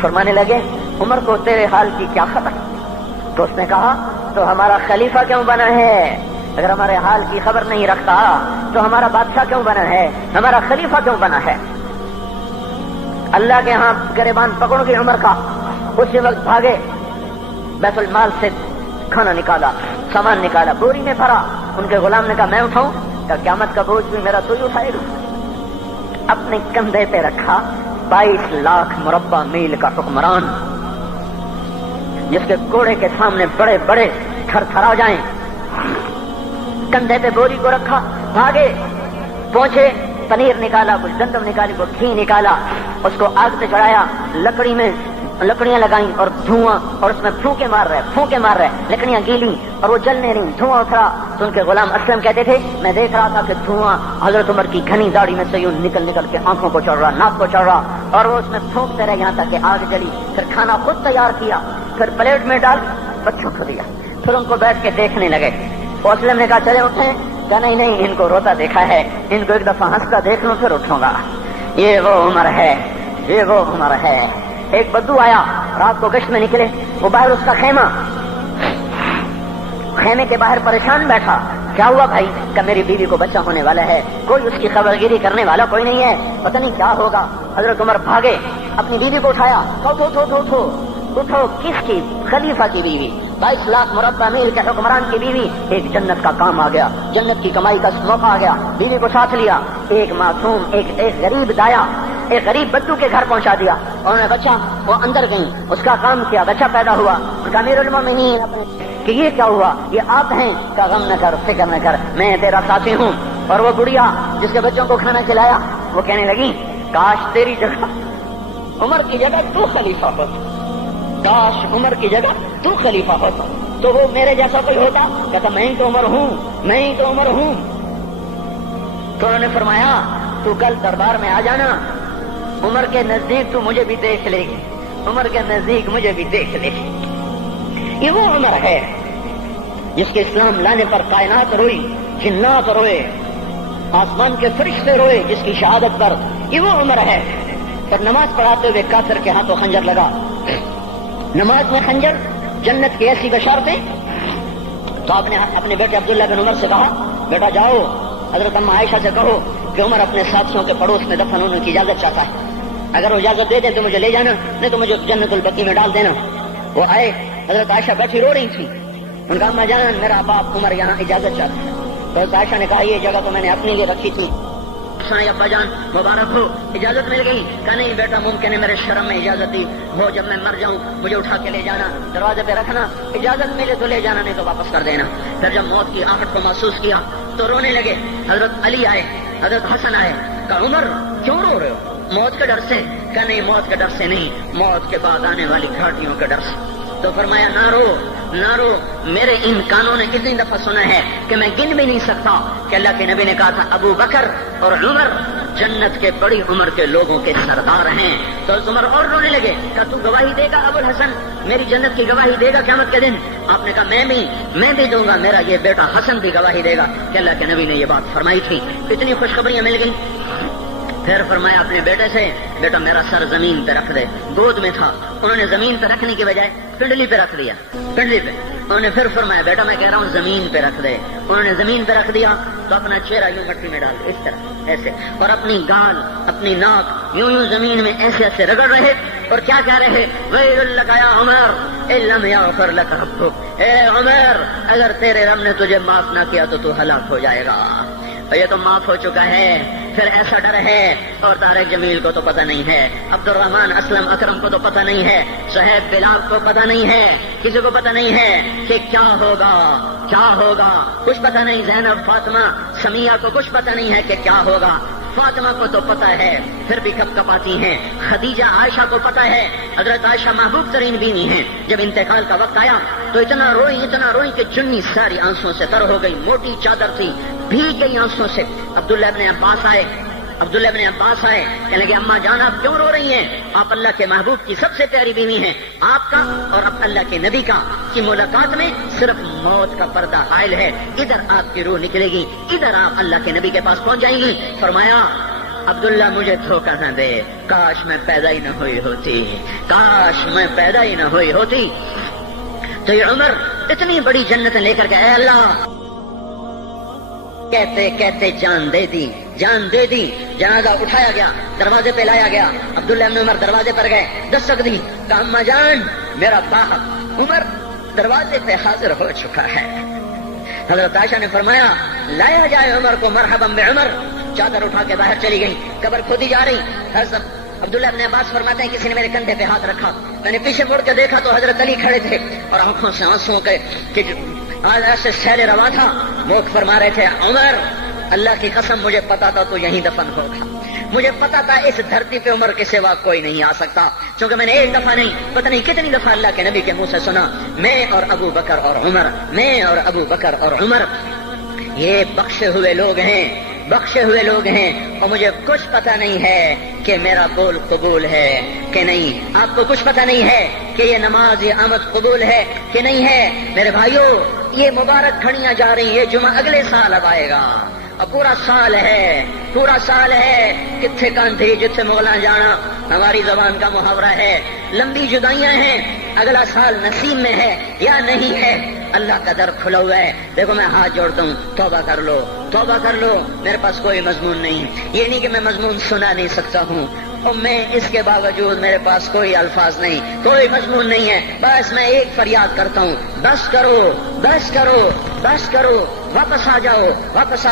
فرمانے لگے عمر کو تیرے حال کی کیا خبر؟ تو اس نے کہا تو ہمارا خلیفہ کیوں بنا ہے؟ اگر ہمارے حال کی خبر نہیں رکھتا تو ہمارا بادشاہ کیوں بنا ہے؟ ہمارا خلیفہ کیوں بنا ہے؟ اللہ کے ہاں گریبان پکڑ کے عمر کا، اسی وقت بھاگے، بیت المال سے کھانا نکالا، سامان نکالا، بوری میں بھرا۔ ان کے غلام نے کہا میں اٹھاؤں؟ کہ قیامت کا بوجھ بھی میرا تو ہی اٹھائے گا۔ اپنے کندھے پہ رکھا 22 لاکھ مربع میل کا حکمران، جس کے گھوڑے کے سامنے بڑے بڑے تھر تھرا جائیں، کندھے پہ بوری کو رکھا، بھاگے، پہنچے، پنیر نکالا، کچھ گندم نکالی، کچھ گھی نکالا، اس کو آگ پہ چڑھایا، لکڑی میں لکڑیاں لگائیں اور دھواں، اور اس میں پھونکے مار رہے، لکڑیاں گیلی اور وہ جلنے رہی، دھواں اترا۔ تو ان کے غلام اسلم کہتے تھے میں دیکھ رہا تھا کہ دھواں حضرت عمر کی گھنی داڑھی میں سے یوں نکل کے آنکھوں کو چڑھ رہا، ناک کو چڑھ رہا، اور وہ اس میں پھونکتے رہے یہاں تک کہ آگ جلی۔ پھر کھانا خود تیار کیا، پھر پلیٹ میں ڈال بچوں کو دیا، پھر ان کو بیٹھ کے دیکھنے لگے۔ اسلم نے کہا چلے اٹھیں؟ کہا نہیں، ان کو روتا دیکھا ہے، ان کو ایک دفعہ ہنستا دیکھ لوں پھر اٹھوں گا۔ یہ وہ عمر ہے، یہ وہ عمر ہے۔ ایک بدو آیا، رات کو گشت میں نکلے، وہ باہر اس کا خیمے کے باہر پریشان بیٹھا۔ کیا ہوا بھائی؟ کہ میری بیوی کو بچہ ہونے والا ہے، کوئی اس کی خبرگیری کرنے والا کوئی نہیں ہے، پتہ نہیں کیا ہوگا۔ حضرت عمر بھاگے، اپنی بیوی کو اٹھایا، اٹھو، کس کی؟ خلیفہ کی بیوی، 22 لاکھ مربع میل کے حکمران کی بیوی۔ ایک جنت کا کام آ گیا، جنت کی کمائی کا موقع آ گیا، بیوی کو ساتھ لیا، ایک معصوم، ایک غریب دایا، ایک غریب بچوں کے گھر پہنچا دیا، انہوں نے بچہ، وہ اندر گئی، اس کا کام کیا، بچہ پیدا ہوا۔ ان کا امیر المومنین کہ یہ کیا ہوا؟ یہ آپ ہیں؟ کا غم نہ کر، فکر نہ کر، میں تیرا ساتھی ہوں۔ اور وہ بڑھیا جس کے بچوں کو کھانا کھلایا، وہ کہنے لگی کاش تیری جگہ عمر کی جگہ تو خلیفہ ہوتا، کاش عمر کی جگہ تو خلیفہ ہوتا تو وہ میرے جیسا کوئی ہوتا۔ کہتا میں ہی تو عمر ہوں۔ تو انہوں نے فرمایا تو کل دربار میں آ جانا، عمر کے نزدیک تو مجھے بھی دیکھ لے گی، عمر کے نزدیک مجھے بھی دیکھ لے گی۔ یہ وہ عمر ہے جس کے اسلام لانے پر کائنات روئی، جنات روئے، آسمان کے فرشتے روئے جس کی شہادت پر۔ یہ وہ عمر ہے۔ پر نماز پڑھاتے ہوئے کافر کے ہاتھوں خنجر لگا، نماز میں خنجر، جنت کی ایسی بشارتیں۔ تو آپ نے اپنے بیٹے عبداللہ بن عمر سے کہا بیٹا جاؤ حضرت اماں عائشہ سے کہو کہ عمر اپنے ساتھیوں کے پڑوس میں دفن ہونے کی اجازت چاہتا ہے، اگر وہ اجازت دے دے تو مجھے لے جانا، نہیں تو مجھے جنت البقیع میں ڈال دینا۔ وہ آئے، حضرت عائشہ بیٹھی رو رہی تھی. ان کا اما جان میرا باپ عمر یہاں اجازت چاہتا ہے. تو حضرت عائشہ نے کہا یہ جگہ تو میں نے اپنے لیے رکھی تھی. ابا جان مبارک ہو، اجازت مل گئی. کہا نہیں بیٹا ممکن ہے میرے شرم میں اجازت دی ہو، جب میں مر جاؤں مجھے اٹھا کے لے جانا، دروازے پہ رکھنا، اجازت ملے تو لے جانا نہیں تو واپس کر دینا. پھر جب موت کی آہٹ کو محسوس کیا تو رونے لگے. حضرت علی آئے، حضرت حسن آئے. کہا عمر کیوں رو رہے ہو؟ موت کے ڈر سے. کہا نہیں موت کے ڈر سے نہیں، موت کے بعد آنے والی گھاٹیوں کے ڈر سے. تو فرمایا نہ رو نہ رو، میرے ان کانوں نے اتنی دفعہ سنا ہے کہ میں گن بھی نہیں سکتا کہ اللہ کے نبی نے کہا تھا ابو بکر اور عمر جنت کے بڑی عمر کے لوگوں کے سردار ہیں. تو عمر اور رونے لگے. کہا تو گواہی دے گا ابو الحسن، میری جنت کی گواہی دے گا قیامت کے دن؟ آپ نے کہا میں بھی دوں گا، میرا یہ بیٹا حسن بھی گواہی دے گا کہ اللہ کے نبی نے یہ بات فرمائی تھی. اتنی خوشخبریاں مل گئی. پھر فرمایا اپنے بیٹے سے بیٹا میرا سر زمین پہ رکھ دے. گود میں تھا، انہوں نے زمین پہ رکھنے کی بجائے پنڈلی پہ رکھ دیا، پنڈلی پہ. انہوں نے پھر فرمایا بیٹا میں کہہ رہا ہوں زمین پہ رکھ دے. انہوں نے زمین پہ رکھ دیا تو اپنا چہرہ یوں مٹی میں ڈال اس طرح ایسے، اور اپنی گال اپنی ناک یوں زمین میں ایسے ایسے رگڑ رہے اور کیا کہہ رہے ویل لک یا عمر ان لم یغفر لک ربک. اے عمر اگر تیرے رب نے تجھے معاف نہ کیا تو ہلاک ہو جائے گا. یہ تو معاف ہو چکا ہے، پھر ایسا ڈر ہے. اور طارق جمیل کو تو پتہ نہیں ہے، عبد الرحمن اسلم اکرم کو تو پتہ نہیں ہے، صہیب بلال کو پتہ نہیں ہے، کسی کو پتہ نہیں ہے کہ کیا ہوگا کیا ہوگا. کچھ پتہ نہیں. زینب فاطمہ سمیہ کو کچھ پتہ نہیں ہے کہ کیا ہوگا. فاطمہ کو تو پتہ ہے پھر بھی کب کب آتی ہیں. خدیجہ عائشہ کو پتہ ہے. حضرت عائشہ محبوب ترین بیوی ہیں. جب انتقال کا وقت آیا تو اتنا روئی کہ چنی ساری آنسوں سے تر ہو گئی. موٹی چادر تھی بھیگ گئی آنسوں سے. عبداللہ ابن عباس آئے کہنے لگے اما جان آپ کیوں رو رہی ہیں؟ آپ اللہ کے محبوب کی سب سے پیاری بیوی ہیں. آپ کا اور اب اللہ کے نبی کا کی ملاقات میں صرف موت کا پردہ حائل ہے. ادھر آپ کی روح نکلے گی، ادھر آپ اللہ کے نبی کے پاس پہنچ جائیں گی. فرمایا عبداللہ مجھے دھوکہ نہ دے، کاش میں پیدا ہی نہ ہوئی ہوتی، کاش میں پیدا ہی نہ ہوئی ہوتی. تو یہ عمر اتنی بڑی جنت لے کر کے اے اللہ کہتے کہتے جان دے دی. جنازہ اٹھایا گیا، دروازے پہ لایا گیا. عبداللہ ابن عمر دروازے پر گئے، دستک دی. کہا اما جان میرا باپ عمر دروازے پہ حاضر ہو چکا ہے. حضرت عائشہ نے فرمایا لایا جائے عمر کو. مرحبا بعمر. چادر اٹھا کے باہر چلی گئی. قبر کھودی جا رہی. حضرت عبداللہ ابن عباس فرماتے ہیں کسی نے میرے کندھے پہ ہاتھ رکھا. میں نے پیچھے مڑ کے دیکھا تو حضرت علی کھڑے تھے اور آنکھوں سے آنسوں کے ایسے سیل روا تھا. وہ فرما رہے تھے عمر اللہ کی قسم مجھے پتا تھا تو یہیں دفن ہوگا. مجھے پتا تھا اس دھرتی پہ عمر کے سوا کوئی نہیں آ سکتا، کیونکہ میں نے ایک دفعہ نہیں پتہ نہیں کتنی دفعہ اللہ کے نبی کے منہ سے سنا میں اور ابو بکر اور عمر، میں اور ابو بکر اور عمر یہ بخشے ہوئے لوگ ہیں اور مجھے کچھ پتہ نہیں ہے کہ میرا بول قبول ہے کہ نہیں. آپ کو کچھ پتہ نہیں ہے کہ یہ نماز یہ آمد قبول ہے کہ نہیں ہے. میرے بھائیوں یہ مبارک گھڑیاں جا رہی ہیں. یہ جمعہ اگلے سال اب آئے گا اور پورا سال ہے کتھے کاندھی جتھے مغلاں جانا ہماری زبان کا محاورہ ہے. لمبی جدائیاں ہیں، اگلا سال نصیب میں ہے یا نہیں ہے. اللہ کا در کھلا ہوا ہے. دیکھو میں ہاتھ جوڑتا ہوں، توبہ کر لو. میرے پاس کوئی مضمون نہیں. یہ نہیں کہ میں مضمون سنا نہیں سکتا ہوں اور میں اس کے باوجود میرے پاس کوئی الفاظ نہیں، کوئی مضمون نہیں ہے. بس میں ایک فریاد کرتا ہوں بس کرو واپس آ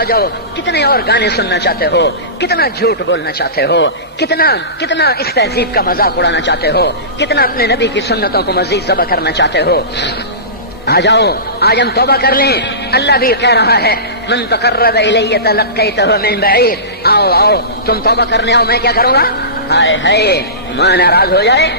جاؤ. کتنے اور گانے سننا چاہتے ہو، کتنا جھوٹ بولنا چاہتے ہو، کتنا اس تہذیب کا مذاق اڑانا چاہتے ہو، کتنا اپنے نبی کی سنتوں کو مزید ذبح کرنا چاہتے ہو. آ جاؤ آج ہم توبہ کر لیں. اللہ بھی کہہ رہا ہے من تقرب الی تلقیتہ من بعید. آؤ تم توبہ کرنے آؤ، میں کیا کروں گا. ہائے ماں ناراض ہو جائے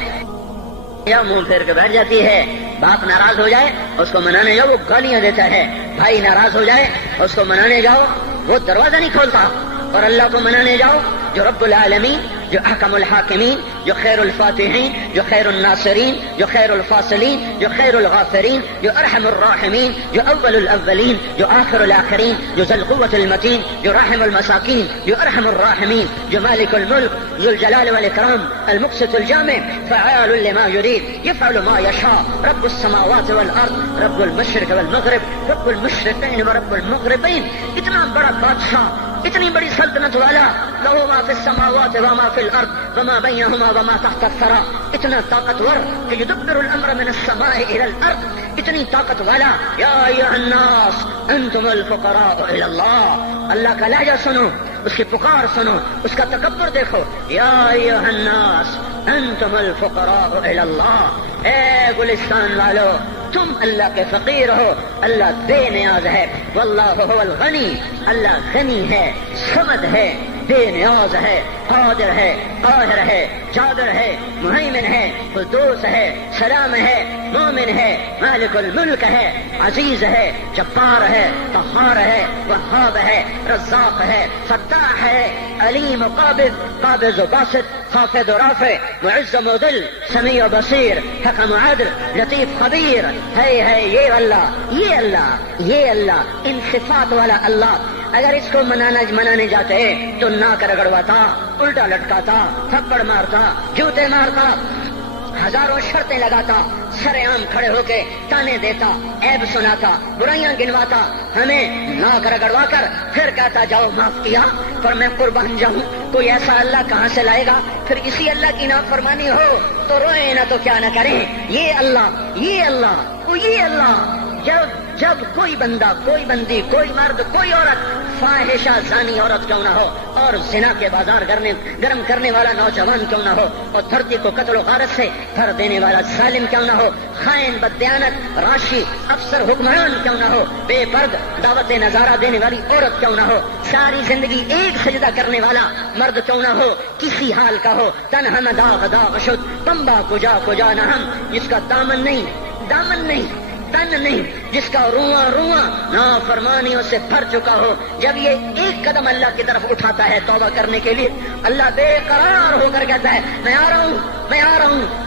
یا منہ پھیر کے بیٹھ جاتی ہے. باپ ناراض ہو جائے اس کو منانے جاؤ وہ گالیاں دیتا ہے. بھائی ناراض ہو جائے اس کو منانے جاؤ وہ دروازہ نہیں کھولتا. اور اللہ کو منانے جاؤ جو رب العالمین، جو احکم الحاکمین، جو خیر الفاتحین، جو خیر الناصرین، جو خیر الفاصلین، جو خیر الغافرین، جو ارحم الراحمین، جو اول الاولین، جو آخر الاخرین، جو ذو القوة المتین، جو راحم المساکین، جو ارحم الراحمین، جو مالک الملک ذو الجلال والاکرام المقسط الجامع فعال لما يريد يفعل ما يشاء رب السماوات والارض رب المشرق والمغرب رب المشرقین ورب المغربین. اتنا بڑا بادشاہ، اتنی بڑی سلطنت والا، لہو ما فی السماوات وما فی الارض وما بینہما وما تحت الثری، اتنا طاقتور کہ یدبر الامر من السماء الى الارض، اتنی طاقت والا. یا ایھا الناس انتم الفقراء الى اللہ. اللہ کا لہجہ سنو، اس کی پکار سنو، اس کا تکبر دیکھو. یا ایھا الناس انتم الفقراء الى اللہ. اے گلستان والو، تم اللہ کے فقیر ہو، اللہ بے نیاز ہے. واللہ هو الغنی، اللہ غنی ہے، صمد ہے، بے نیاز ہے، قادر ہے، قاہر ہے، جابر ہے، مہیمن ہے، قدوس ہے، سلام ہے، مومن ہے، مالک الملک ہے، عزیز ہے، جبار ہے، قہار ہے، وہاب ہے، رزاق ہے، فتاح ہے، علیم و قابض و باسط، خافض و رافع، معز و مذل، سمیع و بصیر، حکم و عدل، لطیف خبیر. ہے یہ اللہ، یہ اللہ، یہ اللہ، ان صفات والا اللہ. اگر اس کو منانے جاتے تو ناک رگڑواتا، الٹا لٹکاتا، تھپڑ مارتا، جوتے مارتا، ہزاروں شرطیں لگاتا، سر عام کھڑے ہو کے تانے دیتا، عیب سناتا، برائیاں گنواتا، ہمیں ناک رگڑوا کر پھر کہتا جاؤ معاف کیا پر میں قربان جاؤں. کوئی ایسا اللہ کہاں سے لائے گا؟ پھر اسی اللہ کی نافرمانی ہو تو روئیں نہ تو کیا نہ کریں. یہ اللہ، یہ اللہ، یہ اللہ. جب کوئی بندہ، کوئی بندی، کوئی مرد، کوئی عورت فاحشہ زانی عورت کیوں نہ ہو، اور زنا کے بازار گرم کرنے والا نوجوان کیوں نہ ہو، اور دھرتی کو قتل و غارت سے بھر دینے والا ظالم کیوں نہ ہو، خائن، بددیانت، راشی، افسر، حکمران کیوں نہ ہو، بے پرد دعوت نظارہ دینے والی عورت کیوں نہ ہو، ساری زندگی ایک سجدہ کرنے والا مرد کیوں نہ ہو، کسی حال کا ہو، تن ہم داغ داغ شد تمبا کجا نہ ہم، جس کا دامن نہیں، تن نہیں، جس کا رواں نافرمانیوں سے بھر چکا ہو. جب یہ ایک قدم اللہ کی طرف اٹھاتا ہے توبہ کرنے کے لیے، اللہ بے قرار ہو کر کہتا ہے میں آ رہا ہوں.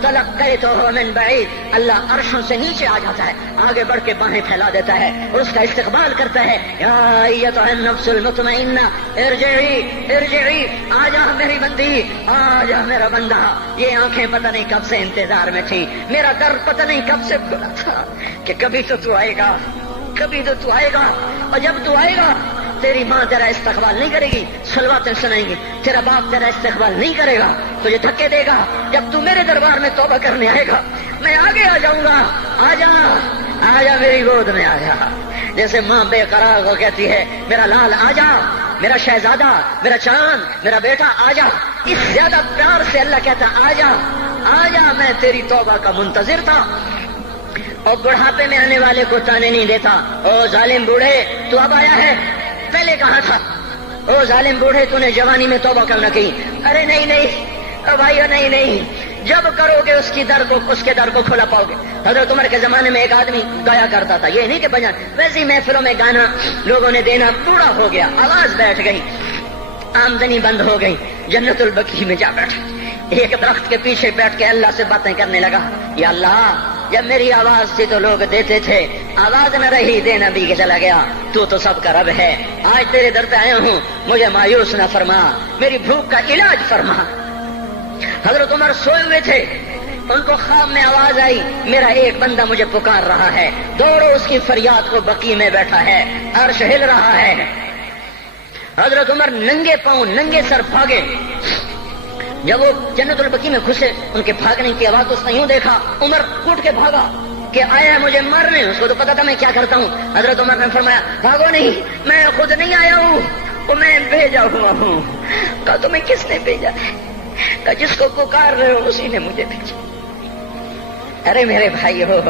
تلقیتہ من بعید، اللہ عرشوں سے نیچے آ جاتا ہے، آگے بڑھ کے باہیں پھیلا دیتا ہے اور اس کا استقبال کرتا ہے. یا ایتھا النفس المطمئنہ ارجعی، آ جا میری بندی، آ جا میرا بندہ. یہ آنکھیں پتہ نہیں کب سے انتظار میں تھی، میرا در پتہ نہیں کب سے کھلا تھا کہ کبھی تو آئے گا، کبھی تو آئے گا. اور جب تو آئے گا تیری ماں تیرا استقبال نہیں کرے گی، صلواتیں سنائیں گی، تیرا باپ تیرا استقبال نہیں کرے گا، تجھے دھکے دے گا. جب تو میرے دربار میں توبہ کرنے آئے گا میں آگے آ جاؤں گا. آ جا میری گود میں آ جا. جیسے ماں بے قرار ہو کہتی ہے میرا لال آ جا، میرا شہزادہ، میرا چاند، میرا بیٹا آ جا. اس زیادہ پیار سے اللہ کہتا آ جا، میں تیری توبہ کا منتظر تھا. اور بڑھاپے میں آنے والے کو تانے نہیں دیتا. او ظالم بوڑھے تو اب آیا ہے، پہلے کہا تھا. او ظالم بوڑھے تو نے جوانی میں توبہ کیوں نہ کی؟ ارے نہیں بھائیو، نہیں، جب کرو گے اس کے در کو کھلا پاؤ گے. حضرت عمر کے زمانے میں ایک آدمی گایا کرتا تھا، یہ نہیں کہ بجان، ویسی محفلوں میں گانا لوگوں نے دینا، بوڑھا ہو گیا، آواز بیٹھ گئی، آمدنی بند ہو گئی، جنت البقیع میں جا بیٹھا، ایک درخت کے پیچھے بیٹھ کے اللہ سے باتیں کرنے لگا. یا اللہ، جب میری آواز تھی تو لوگ دیتے تھے، آواز نہ رہی دینا بھی کہ چلا گیا. تو سب کا رب ہے. آج تیرے در پہ آیا ہوں، مجھے مایوس نہ فرما، میری بھوک کا علاج فرما. حضرت عمر سوئے ہوئے تھے، ان کو خواب میں آواز آئی میرا ایک بندہ مجھے پکار رہا ہے. دوڑو اس کی فریاد کو، بقیع میں بیٹھا ہے، عرش ہل رہا ہے. حضرت عمر ننگے پاؤں ننگے سر بھاگے. جب وہ جنت البقیع میں گھسے، ان کے بھاگنے کی آواز اس نے یوں دیکھا، عمر اٹھ کے بھاگا کہ آیا ہے مجھے مارنے. اس کو تو پتا تھا میں کیا کرتا ہوں. حضرت عمر نے فرمایا بھاگو نہیں، میں خود نہیں آیا ہوں، وہ میں بھیجا ہوا ہوں. کہا تمہیں کس نے بھیجا؟ کہا جس کو پکار رہے ہو اسی نے مجھے بھیجا. ارے میرے بھائی ہو،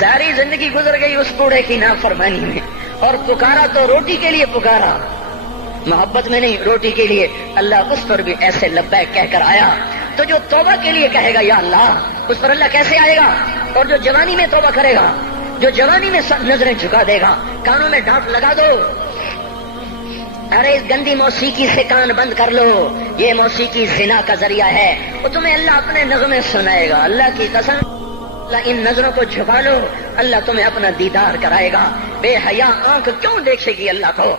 ساری زندگی گزر گئی اس بوڑھے کی نافرمانی میں، اور پکارا تو روٹی کے لیے پکارا، محبت میں نہیں، روٹی کے لیے. اللہ اس پر بھی ایسے لبیک کہہ کر آیا. تو جو توبہ کے لیے کہے گا یا اللہ، اس پر اللہ کیسے آئے گا؟ اور جو جوانی میں توبہ کرے گا، جو جوانی میں سب نظریں جھکا دے گا، کانوں میں ڈانٹ لگا دو، ارے اس گندی موسیقی سے کان بند کر لو، یہ موسیقی زنا کا ذریعہ ہے، وہ تمہیں اللہ اپنے نغمے سنائے گا. اللہ کی قسم، اللہ ان نظروں کو جھکا لو، اللہ تمہیں اپنا دیدار کرائے گا. بے حیا آنکھ کیوں دیکھے گی اللہ کو؟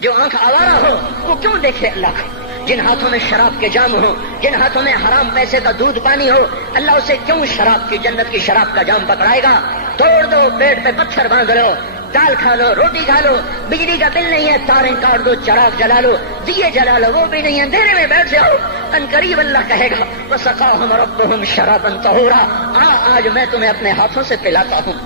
جو آنکھ آوارہ ہو وہ کیوں دیکھے اللہ کو؟ جن ہاتھوں میں شراب کے جام ہو، جن ہاتھوں میں حرام پیسے کا دودھ پانی ہو، اللہ اسے کیوں شراب کی، جنت کی شراب کا جام پکڑائے گا؟ توڑ دو، پیٹ پہ پتھر باندھ لو، دال کھا لو، روٹی کھا لو، بجلی کا بل نہیں ہے تاریں کاٹ دو، چراغ جلا لو، دیے جلا لو، وہ بھی نہیں ہے، اندھیرے میں بیٹھ جاؤ، ان قریب اللہ کہے گا وسقاہم ربہم شرابا طہورا، آج میں تمہیں اپنے ہاتھوں سے پلاتا ہوں،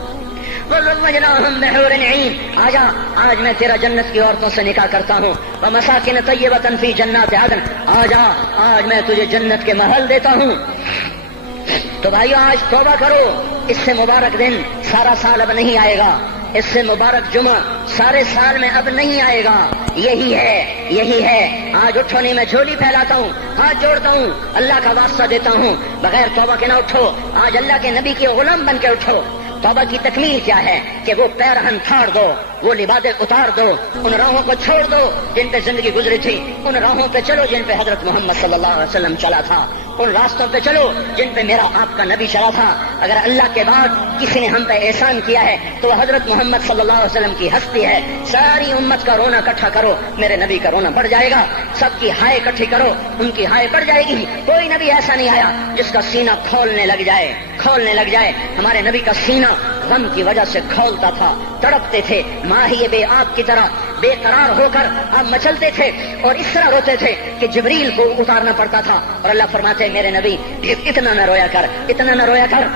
وزوجناہم بحور عین، آج میں تیرا جنت کی عورتوں سے نکاح کرتا ہوں، ومساکن طیبۃ فی جنات عدن، آج میں تجھے جنت کے محل دیتا ہوں۔ تو بھائیو آج توبہ کرو، اس سے مبارک دن سارا سال اب نہیں آئے گا، اس سے مبارک جمعہ سارے سال میں اب نہیں آئے گا، یہی ہے۔ آج اٹھو نہیں، میں جھولی پھیلاتا ہوں، ہاتھ جوڑتا ہوں، اللہ کا واسطہ دیتا ہوں، بغیر توبہ کے نہ اٹھو، آج اللہ کے نبی کے غلام بن کے اٹھو۔ توبہ کی تکمیل کیا ہے کہ وہ پیرہن پھاڑ دو، وہ لبادیں اتار دو، ان راہوں کو چھوڑ دو جن پہ زندگی گزری تھی، ان راہوں پہ چلو جن پہ حضرت محمد صلی اللہ علیہ وسلم چلا تھا، ان راستوں پہ چلو جن پہ میرا آپ کا نبی چلا تھا۔ اگر اللہ کے بعد کسی نے ہم پہ احسان کیا ہے تو وہ حضرت محمد صلی اللہ علیہ وسلم کی ہستی ہے۔ ساری امت کا رونا اکٹھا کرو، میرے نبی کا رونا بڑھ جائے گا، سب کی ہائے اکٹھی کرو، ان کی ہائے بڑھ جائے گی۔ کوئی نبی ایسا نہیں آیا جس کا سینہ کھولنے لگ جائے۔ ہمارے نبی کا سینہ غم کی وجہ سے کھولتا تھا، تڑپتے تھے، ماہی بے آب کی طرح بے قرار ہو کر آپ مچلتے تھے اور اس طرح روتے تھے کہ جبریل کو اتارنا پڑتا تھا، اور اللہ فرماتے میرے نبی اتنا نہ رویا کر۔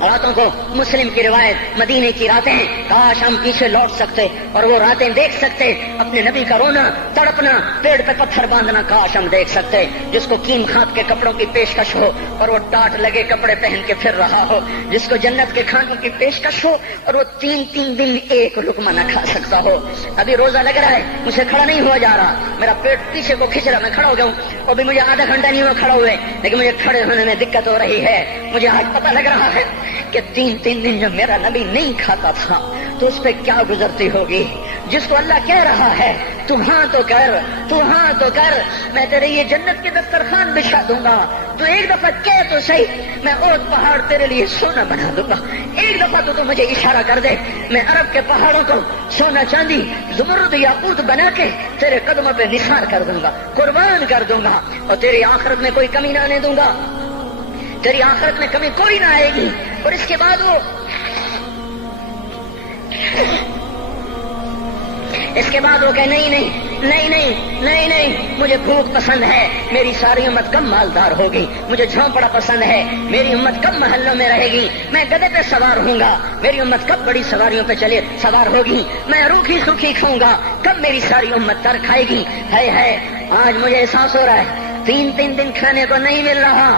راتوں کو مسلم کی روایت مدینے کی راتیں، کاش ہم پیچھے لوٹ سکتے اور وہ راتیں دیکھ سکتے، اپنے نبی کا رونا، تڑپنا، پیڑ پہ پتھر باندھنا کاش ہم دیکھ سکتے، جس کو کیم کھاد کے کپڑوں کی پیشکش ہو اور وہ ٹاٹ لگے کپڑے پہن کے پھر رہا ہو، جس کو جنت کے کھانوں کی پیشکش ہو اور وہ تین دن ایک لقمہ نہ کھا سکتا ہو۔ ابھی روزہ لگ رہا ہے، مجھے کھڑا نہیں ہوا جا رہا، میرا پیٹ پیچھے کو کھینچ رہا، میں کھڑا ہو گیا ہوں، ابھی مجھے آدھا گھنٹہ نہیں ہوا کھڑا ہوئے، لیکن مجھے کھڑے ہونے میں دقت ہو رہی ہے۔ مجھے آج پتہ لگ رہا ہے کہ تین دن جب میرا نبی نہیں کھاتا تھا تو اس پہ کیا گزرتی ہوگی، جس کو اللہ کہہ رہا ہے تو ہاں تو کر، میں تیرے یہ جنت کے دسترخوان بچھا دوں گا، تو ایک دفعہ کہہ تو صحیح، میں اوت پہاڑ تیرے لیے سونا بنا دوں گا، ایک دفعہ تو مجھے اشارہ کر دے، میں عرب کے پہاڑوں کو سونا چاندی زمرد یاقوت بنا کے تیرے قدموں پہ نثار کر دوں گا، قربان کر دوں گا، اور تیری آخرت میں کوئی کمی نہ آنے دوں گا، تیری آخرت میں کمی کوئی نہ آئے گی۔ اور اس کے بعد وہ کہ نہیں، مجھے بھوک پسند ہے، میری ساری امت کم مالدار ہوگی، مجھے جھونپڑا پسند ہے، میری امت کم محلوں میں رہے گی، میں گدھے پہ سوار ہوں گا، میری امت کب بڑی سواریوں پہ سوار ہوگی، میں روکھی سوکھی کھاؤں گا، کب میری ساری امت تر کھائے گی۔ ہے آج مجھے احساس ہو رہا ہے تین دن کھانے کو نہیں مل رہا،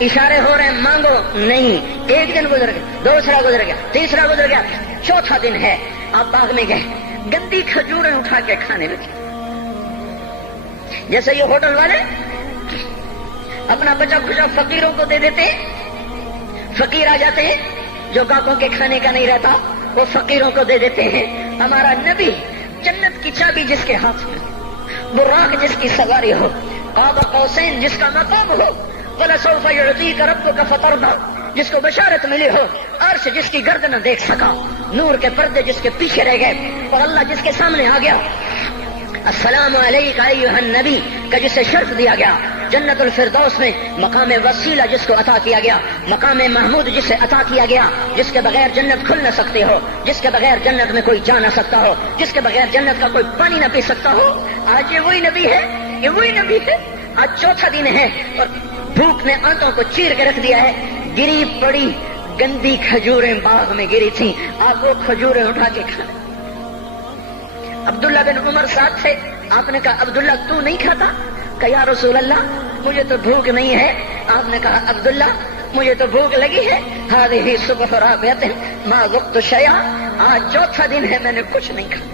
اشارے ہو رہے ہیں مانگو نہیں، ایک دن گزر گیا، دوسرا گزر گیا، تیسرا گزر گیا، چوتھا دن ہے، آپ باغ میں گئے، گندی کھجوریں اٹھا کے کھانے لگے، جیسے یہ ہوٹل والے اپنا بچا کھچا فقیروں کو دے دیتے، فقیر آ جاتے ہیں جو گاہکوں کے کھانے کا نہیں رہتا، وہ فقیروں کو دے دیتے ہیں۔ ہمارا نبی جنت کی چابی جس کے ہاتھ میں، براق جس کی سواری ہو، قاب قوسین جس کا مقام ہو، وَلَسَوْفَ يُعْطِيكَ رَبُّكَ فَتَرْضَىٰ جس کو بشارت ملی ہو، عرش جس کی گرد نہ دیکھ سکا، نور کے پردے جس کے پیچھے رہ گئے، اور اللہ جس کے سامنے آ گیا، السلام علیک ایھا النبی کا جسے شرف دیا گیا، جنت الفردوس میں مقام وسیلہ جس کو عطا کیا گیا، مقام محمود جسے عطا کیا گیا، جس کے بغیر جنت کھل نہ سکتے ہو، جس کے بغیر جنت میں کوئی جا نہ سکتا ہو، جس کے بغیر جنت کا کوئی پانی نہ پی سکتا ہو، آج یہ وہی نبی ہے، آج چوتھا دن ہے اور بھوک نے آنتوں کو چیر کے رکھ دیا ہے، گری پڑی گندی کھجوریں باغ میں گری تھیں، آپ وہ کھجوریں اٹھا کے کھا۔ عبداللہ بن عمر ساتھ تھے، آپ نے کہا عبداللہ تو نہیں کھاتا؟ کہ یا رسول اللہ مجھے تو بھوک نہیں ہے۔ آپ نے کہا عبداللہ مجھے تو بھوک لگی ہے، ہذہ صبح رابعۃ ما ذقت شیئا، آج چوتھا دن ہے میں نے کچھ نہیں کھایا۔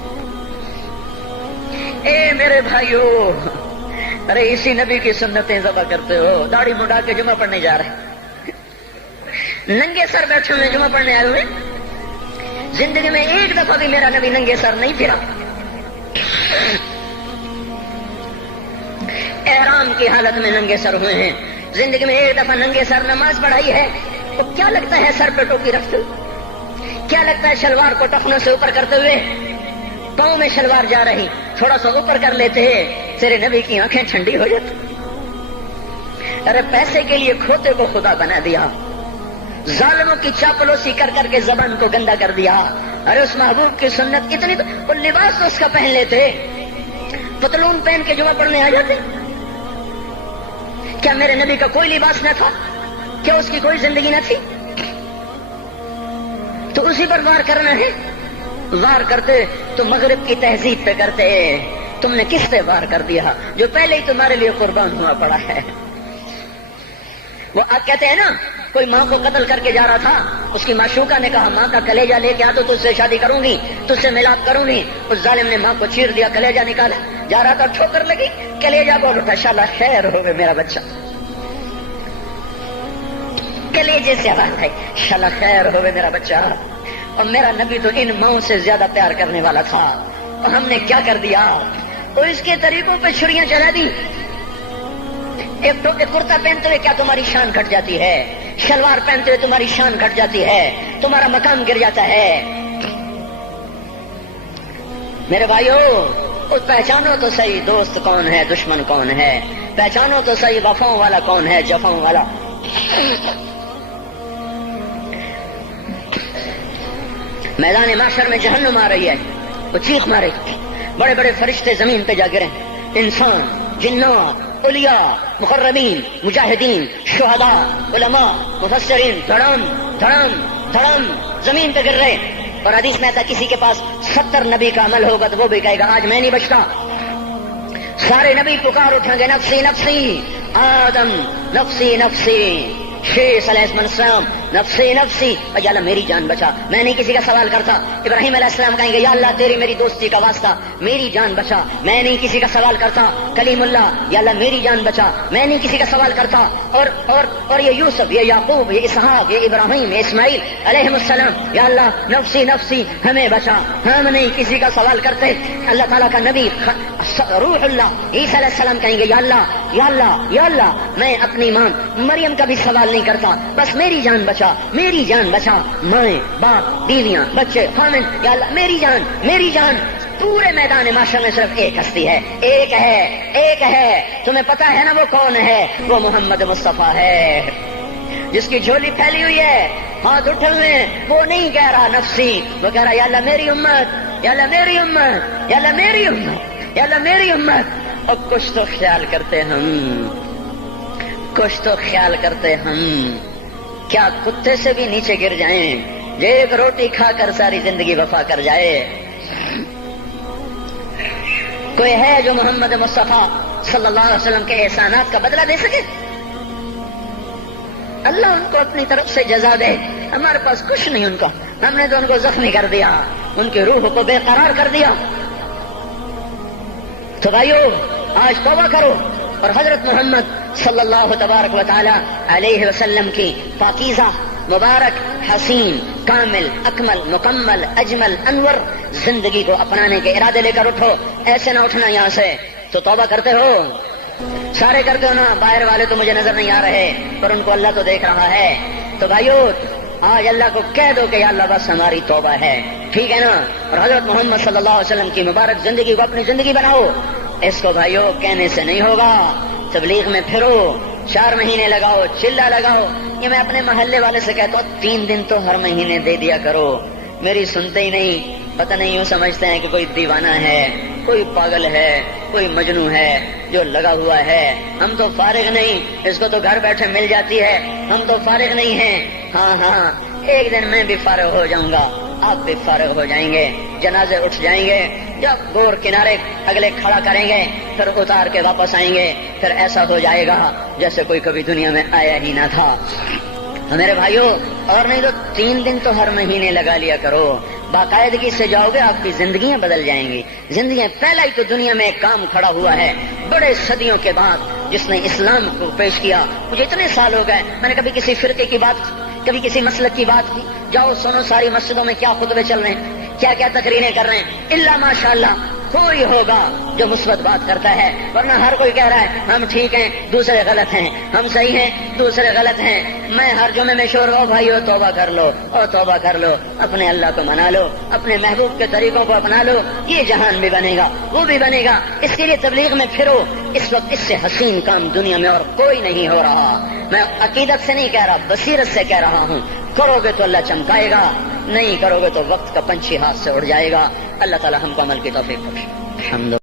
اے میرے بھائیو، ارے اسی نبی کی سنتیں ذبح کرتے ہو، داڑھی منڈا کے جمعہ پڑھنے جا رہے، ننگے سر بیٹھے ہوئے جمعہ پڑھنے آئے ہوئے، زندگی میں ایک دفعہ بھی میرا نبی ننگے سر نہیں پھرا، احرام کی حالت میں ننگے سر ہوئے ہیں، زندگی میں ایک دفعہ ننگے سر نماز پڑھائی ہے، تو کیا لگتا ہے سر پہ ٹوپی رکھتے، کیا لگتا ہے شلوار کو ٹخنوں سے اوپر کرتے ہوئے، پاؤں میں شلوار جا رہی، تھوڑا سا اوپر کر لیتے تیرے نبی کی آنکھیں ٹھنڈی ہو جاتی۔ ارے پیسے کے لیے کھوتے کو خدا بنا دیا، ظالموں کی چاپلوسی کر کر کے زبان کو گندا کر دیا. ارے اس محبوب کی سنت اتنی تو وہ لباس تو اس کا پہن لیتے, پتلون پہن کے جمعہ پڑھنے آ جاتے. کیا میرے نبی کا کوئی لباس نہ تھا؟ کیا اس کی کوئی زندگی نہ تھی؟ تو اسی پر وار کرنا ہے. وار کرتے تو مغرب کی تہذیب پہ کرتے. تم نے کس پہ وار کر دیا جو پہلے ہی تمہارے لیے قربان ہوا پڑا ہے؟ وہ آپ کہتے ہیں نا, کوئی ماں کو قتل کر کے جا رہا تھا, اس کی معشوقہ نے کہا ماں کا کلیجہ لے کے آ تو تجھ سے شادی کروں گی, تجھ سے ملاپ کروں گی. اس ظالم نے ماں کو چیر دیا, کلیجہ نکالا, جا رہا تھا ٹھوکر لگی, کلیجہ بول اٹھا, شالا خیر ہو گئے میرا بچہ. کلیجے سے آواز ہے, شالا خیر ہو گئے میرا بچہ. اور میرا نبی تو ان ماؤں سے زیادہ پیار کرنے والا تھا, اور ہم نے کیا کر دیا؟ اور اس کے طریقوں پہ چھریاں چلا دی. ایک کرتا پہنتے ہوئے کیا تمہاری شان گھٹ جاتی ہے؟ شلوار پہنتے ہوئے تمہاری شان گھٹ جاتی ہے, تمہارا مقام گر جاتا ہے. میرے بھائیو, پہچانو تو صحیح دوست کون ہے, دشمن کون ہے. پہچانو تو صحیح وفاؤں والا کون ہے, جفاؤں والا. میدان معاشر میں جہنم آ رہی ہے, وہ چیخ مارے, بڑے بڑے فرشتے زمین پہ جا گرے, انسان, جنات, اولیاء, مقربین, مجاہدین, شہداء, علماء, مفسرین, دھڑام دھڑام دھڑام زمین پہ گر رہے. اور حدیث میں آتا کسی کے پاس 70 نبی کا عمل ہوگا تو وہ بھی کہے گا آج میں نہیں بچتا. سارے نبی پکار اٹھیں گے, نفسی نفسی, آدم نفسی نفسی, شیخ علیہ السلام نفسی نفسی, یا اللہ میری جان بچا, میں نہیں کسی کا سوال کرتا. ابراہیم علیہ السلام کہیں گے یا اللہ تیری میری دوستی کا واسطہ میری جان بچا, میں نہیں کسی کا سوال کرتا. کلیم اللہ, یا اللہ میری جان بچا, میں نہیں کسی کا سوال کرتا. اور یہ یوسف, یہ یعقوب, یہ اسحاق, یہ ابراہیم, یہ اسماعیل علیہ السلام, یا اللہ نفسی نفسی ہمیں بچا, ہم نہیں کسی کا سوال کرتے. اللہ تعالیٰ کا نبی روح اللہ عیسیٰ علیہ السلام کہیں گے یا اللہ یا اللہ یا اللہ میں اپنی ماں مریم کا بھی سوال نہیں کرتا, بس میری جان بچا, میری جان بچا. مائیں, باپ, بیویاں, بچے, خامن, یا اللہ میری جان میری جان. پورے میدان معاشر میں صرف ایک ہستی ہے, ایک ہے. تمہیں پتا ہے نا وہ کون ہے؟ وہ محمد مصطفیٰ ہے, جس کی جھولی پھیلی ہوئی ہے, ہاتھ اٹھے ہوئے. وہ نہیں کہہ رہا نفسی, وہ کہہ رہا یا اللہ میری امت, یا اللہ میری امت, یا اللہ میری امت, یا اللہ میری امت. اور کچھ تو خیال کرتے ہم, کچھ تو خیال کرتے ہم. کیا کتے سے بھی نیچے گر جائیں, ایک روٹی کھا کر ساری زندگی وفا کر جائے؟ کوئی ہے جو محمد مصطفیٰ صلی اللہ علیہ وسلم کے احسانات کا بدلہ دے سکے؟ اللہ ان کو اپنی طرف سے جزا دے, ہمارے پاس کچھ نہیں ان کو. ہم نے تو ان کو زخمی کر دیا, ان کی روح کو بے قرار کر دیا. تو بھائیو آج توبہ کرو اور حضرت محمد صلی اللہ تبارک و تعالی علیہ وسلم کی پاکیزہ, مبارک, حسین, کامل, اکمل, مکمل, اجمل, انور زندگی کو اپنانے کے ارادے لے کر اٹھو. ایسے نہ اٹھنا یہاں سے. تو توبہ کرتے ہو, سارے کرتے ہو نا, باہر والے تو مجھے نظر نہیں آ رہے پر ان کو اللہ تو دیکھ رہا ہے. تو بھائیو آج اللہ کو کہہ دو کہ یا اللہ بس ہماری توبہ ہے, ٹھیک ہے نا. اور حضرت محمد صلی اللہ علیہ وسلم کی مبارک زندگی کو اپنی زندگی بناؤ. اس کو بھائیو کہنے سے نہیں ہوگا. تبلیغ میں پھرو, 4 مہینے لگاؤ, چلا لگاؤ. یہ میں اپنے محلے والے سے کہتا ہوں 3 دن تو ہر مہینے دے دیا کرو. میری سنتے ہی نہیں, پتہ نہیں یوں سمجھتے ہیں کہ کوئی دیوانہ ہے, کوئی پاگل ہے, کوئی مجنوں ہے جو لگا ہوا ہے. ہم تو فارغ نہیں, اس کو تو گھر بیٹھے مل جاتی ہے, ہم تو فارغ نہیں ہیں. ہاں ایک دن میں بھی فارغ ہو جاؤں گا, آپ بھی فارغ ہو جائیں گے. جنازے اٹھ جائیں گے, جب گور کنارے اگلے کھڑا کریں گے پھر اتار کے واپس آئیں گے. پھر ایسا ہو جائے گا جیسے کوئی کبھی دنیا میں آیا ہی نہ تھا. میرے بھائیوں, اور نہیں تو 3 دن تو ہر مہینے لگا لیا کرو. باقاعدگی سے جاؤ گے, آپ کی زندگیاں بدل جائیں گی. زندگیاں پہلا ہی تو دنیا میں ایک کام کھڑا ہوا ہے بڑے صدیوں کے بعد, جس نے اسلام کو پیش کیا. مجھے اتنے سال ہو گئے, میں نے کبھی کسی فرقے کی بات, کبھی کسی مسلک کی بات کی. جاؤ سنو ساری مسجدوں میں کیا خطبے چل رہے ہیں, کیا کیا تقریریں کر رہے ہیں. اللہ ماشاء اللہ کوئی ہوگا جو مثبت بات کرتا ہے، ورنہ ہر کوئی کہہ رہا ہے ہم ٹھیک ہیں دوسرے غلط ہیں، ہم صحیح ہیں دوسرے غلط ہیں۔ میں ہر جمعے میں شور او بھائیو توبہ کر لو، او توبہ کر لو، اپنے اللہ کو منا لو، اپنے محبوب کے طریقوں کو اپنا لو، یہ جہان بھی بنے گا وہ بھی بنے گا۔ اس کے لیے تبلیغ میں پھرو۔ اس وقت اس سے حسین کام دنیا میں اور کوئی نہیں ہو رہا۔ میں عقیدت سے نہیں کہہ رہا، بصیرت سے کہہ رہا ہوں۔ کرو گے تو اللہ چمکائے گا، نہیں کرو گے تو وقت کا پنچھی ہاتھ سے اڑ جائے گا۔ اللہ تعالی ہم کو عمل کی توفیق بخشے۔ الحمد